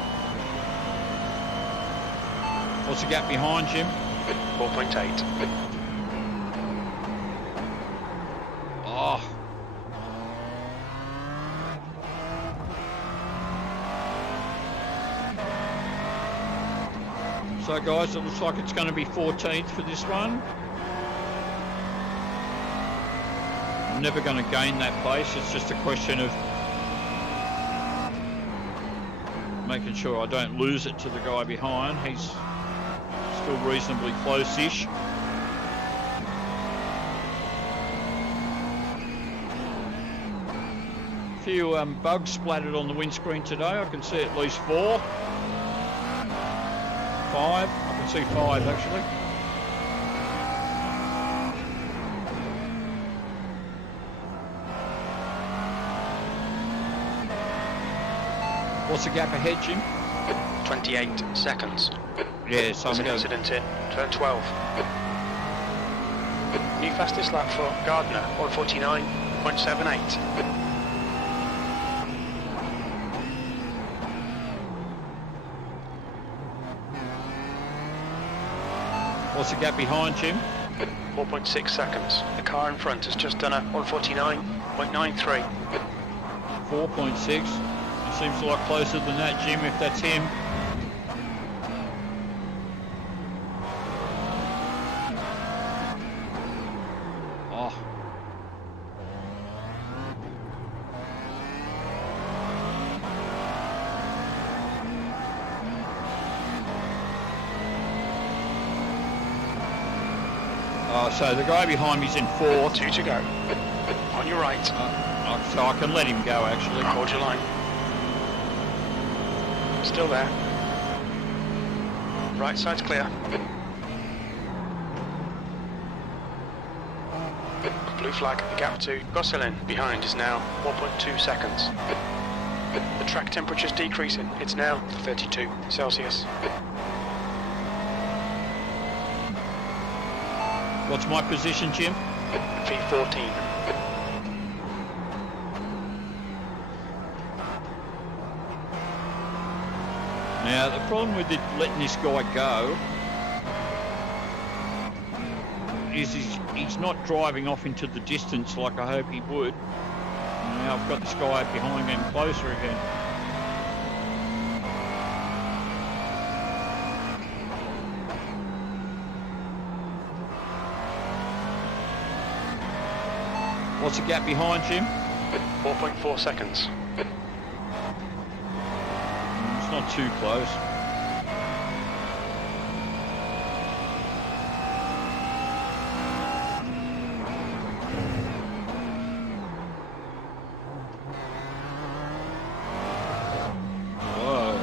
What's the gap behind, Jim? 4.8. Oh. So guys, it looks like it's going to be 14th for this one. I'm never going to gain that pace. It's just a question of making sure I don't lose it to the guy behind. He's still reasonably close-ish. A few bugs splattered on the windscreen today. I can see at least 4. 5. I can see 5 actually. What's the gap ahead, Jim? 28 seconds. Yeah, so There's an incident in turn 12. New fastest lap for Gardner, 1:49.78. What's the gap behind, Jim? 4.6 seconds. The car in front has just done a 1:49.93. 4.6. Seems a lot closer than that, Jim, if that's him. Oh. Oh, so the guy behind me's in 4th. 2 to go. On your right. So I can let him go, actually. Hold your line. Still there. Right side's clear. Blue flag, gap to Gosselin. Behind is now 1.2 seconds. The track temperature's decreasing. It's now 32 Celsius. What's my position, Jim? V14. Now, the problem with letting this guy go is he's not driving off into the distance like I hope he would. Now I've got this guy behind getting closer again. What's the gap behind, Jim? 4.4 seconds. It's not too close. Whoa.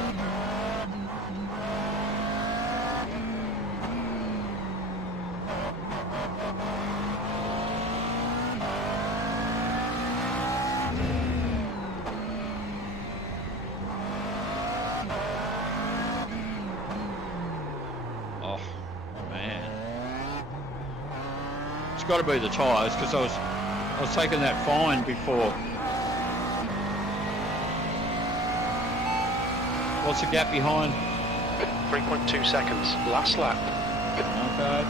Oh, man. It's got to be the tyres because I was taking that fine before. What's the gap behind? 3.2 seconds. Last lap. Okay.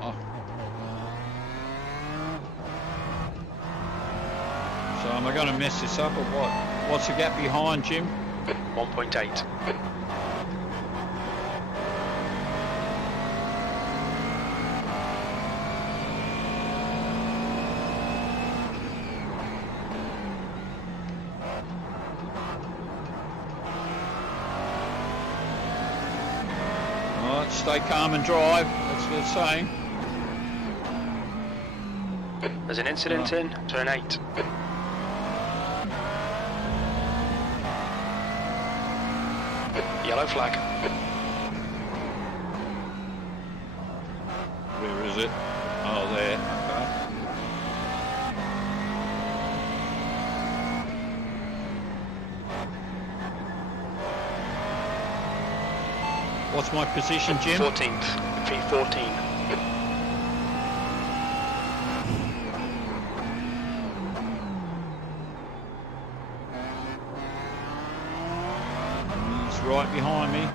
Oh. So am I going to mess this up or what? What's the gap behind, Jim? 1.8. Alright, stay calm and drive. That's what they're saying. There's an incident in turn 8. Yellow flag. Where is it? Oh, there. Okay. What's my position, Jim? 14th. V14. He's right behind me.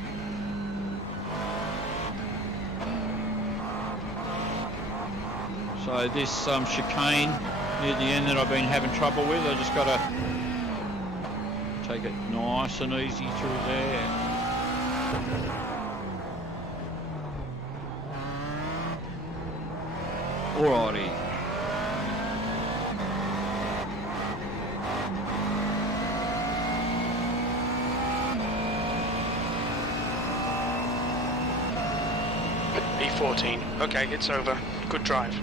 So this chicane near the end that I've been having trouble with, I just got to Take it nice and easy through there. Alrighty. E14. Okay, it's over. Good drive.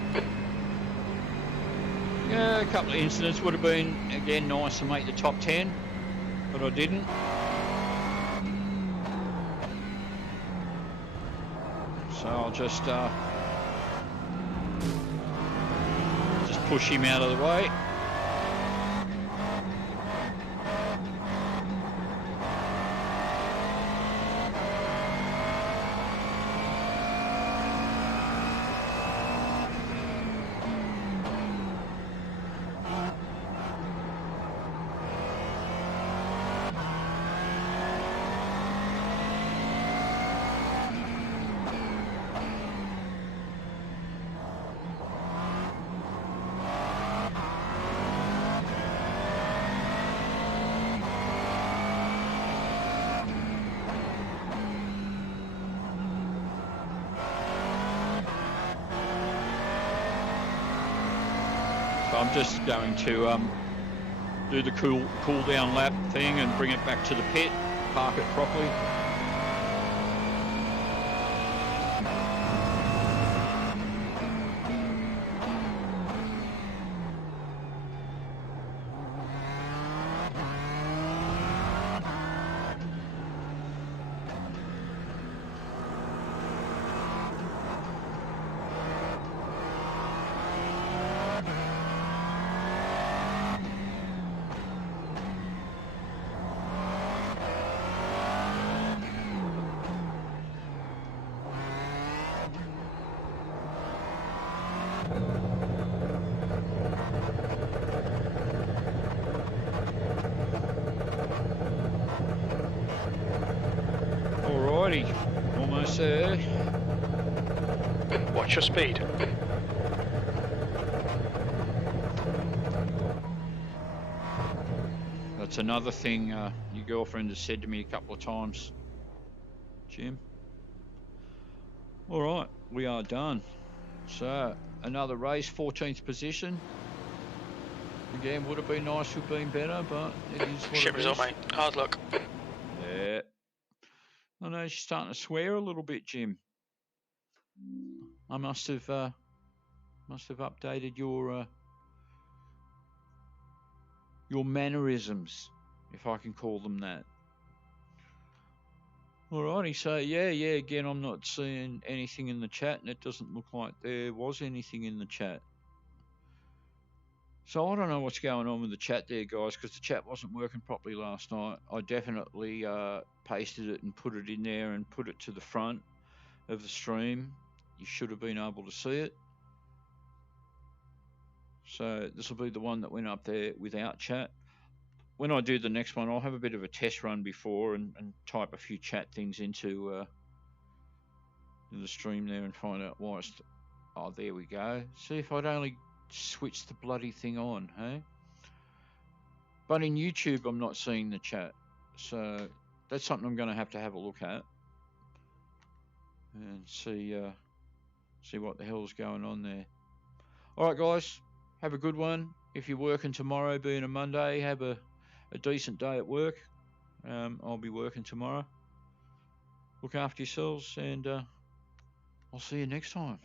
Yeah, a couple of incidents. Would have been, again, nice to make the top 10, but I didn't. So I'll just push him out of the way. I'm just going to do the cool down lap thing and bring it back to the pit, park it properly. Alrighty, almost there. Watch your speed. That's another thing your girlfriend has said to me a couple of times, Jim. Alright, we are done. So, another race, 14th position. Again, would have been nice to have been better, but it is what Shit it result, is. mate. Hard luck. Yeah. I know she's starting to swear a little bit, Jim. I must have updated your mannerisms, if I can call them that. Alrighty, so yeah, again, I'm not seeing anything in the chat, and it doesn't look like there was anything in the chat. So I don't know what's going on with the chat there, guys, because the chat wasn't working properly last night. I definitely pasted it and put it in there and put it to the front of the stream. You should have been able to see it. So this will be the one that went up there without chat. When I do the next one, I'll have a bit of a test run before and type a few chat things into the stream there and find out why it's... Oh, there we go. See if I'd only switch the bloody thing on, hey? But in YouTube, I'm not seeing the chat. So that's something I'm going to have a look at and see what the hell's going on there. All right, guys, have a good one. If you're working tomorrow, being a Monday, have a decent day at work. I'll be working tomorrow. Look after yourselves, and I'll see you next time.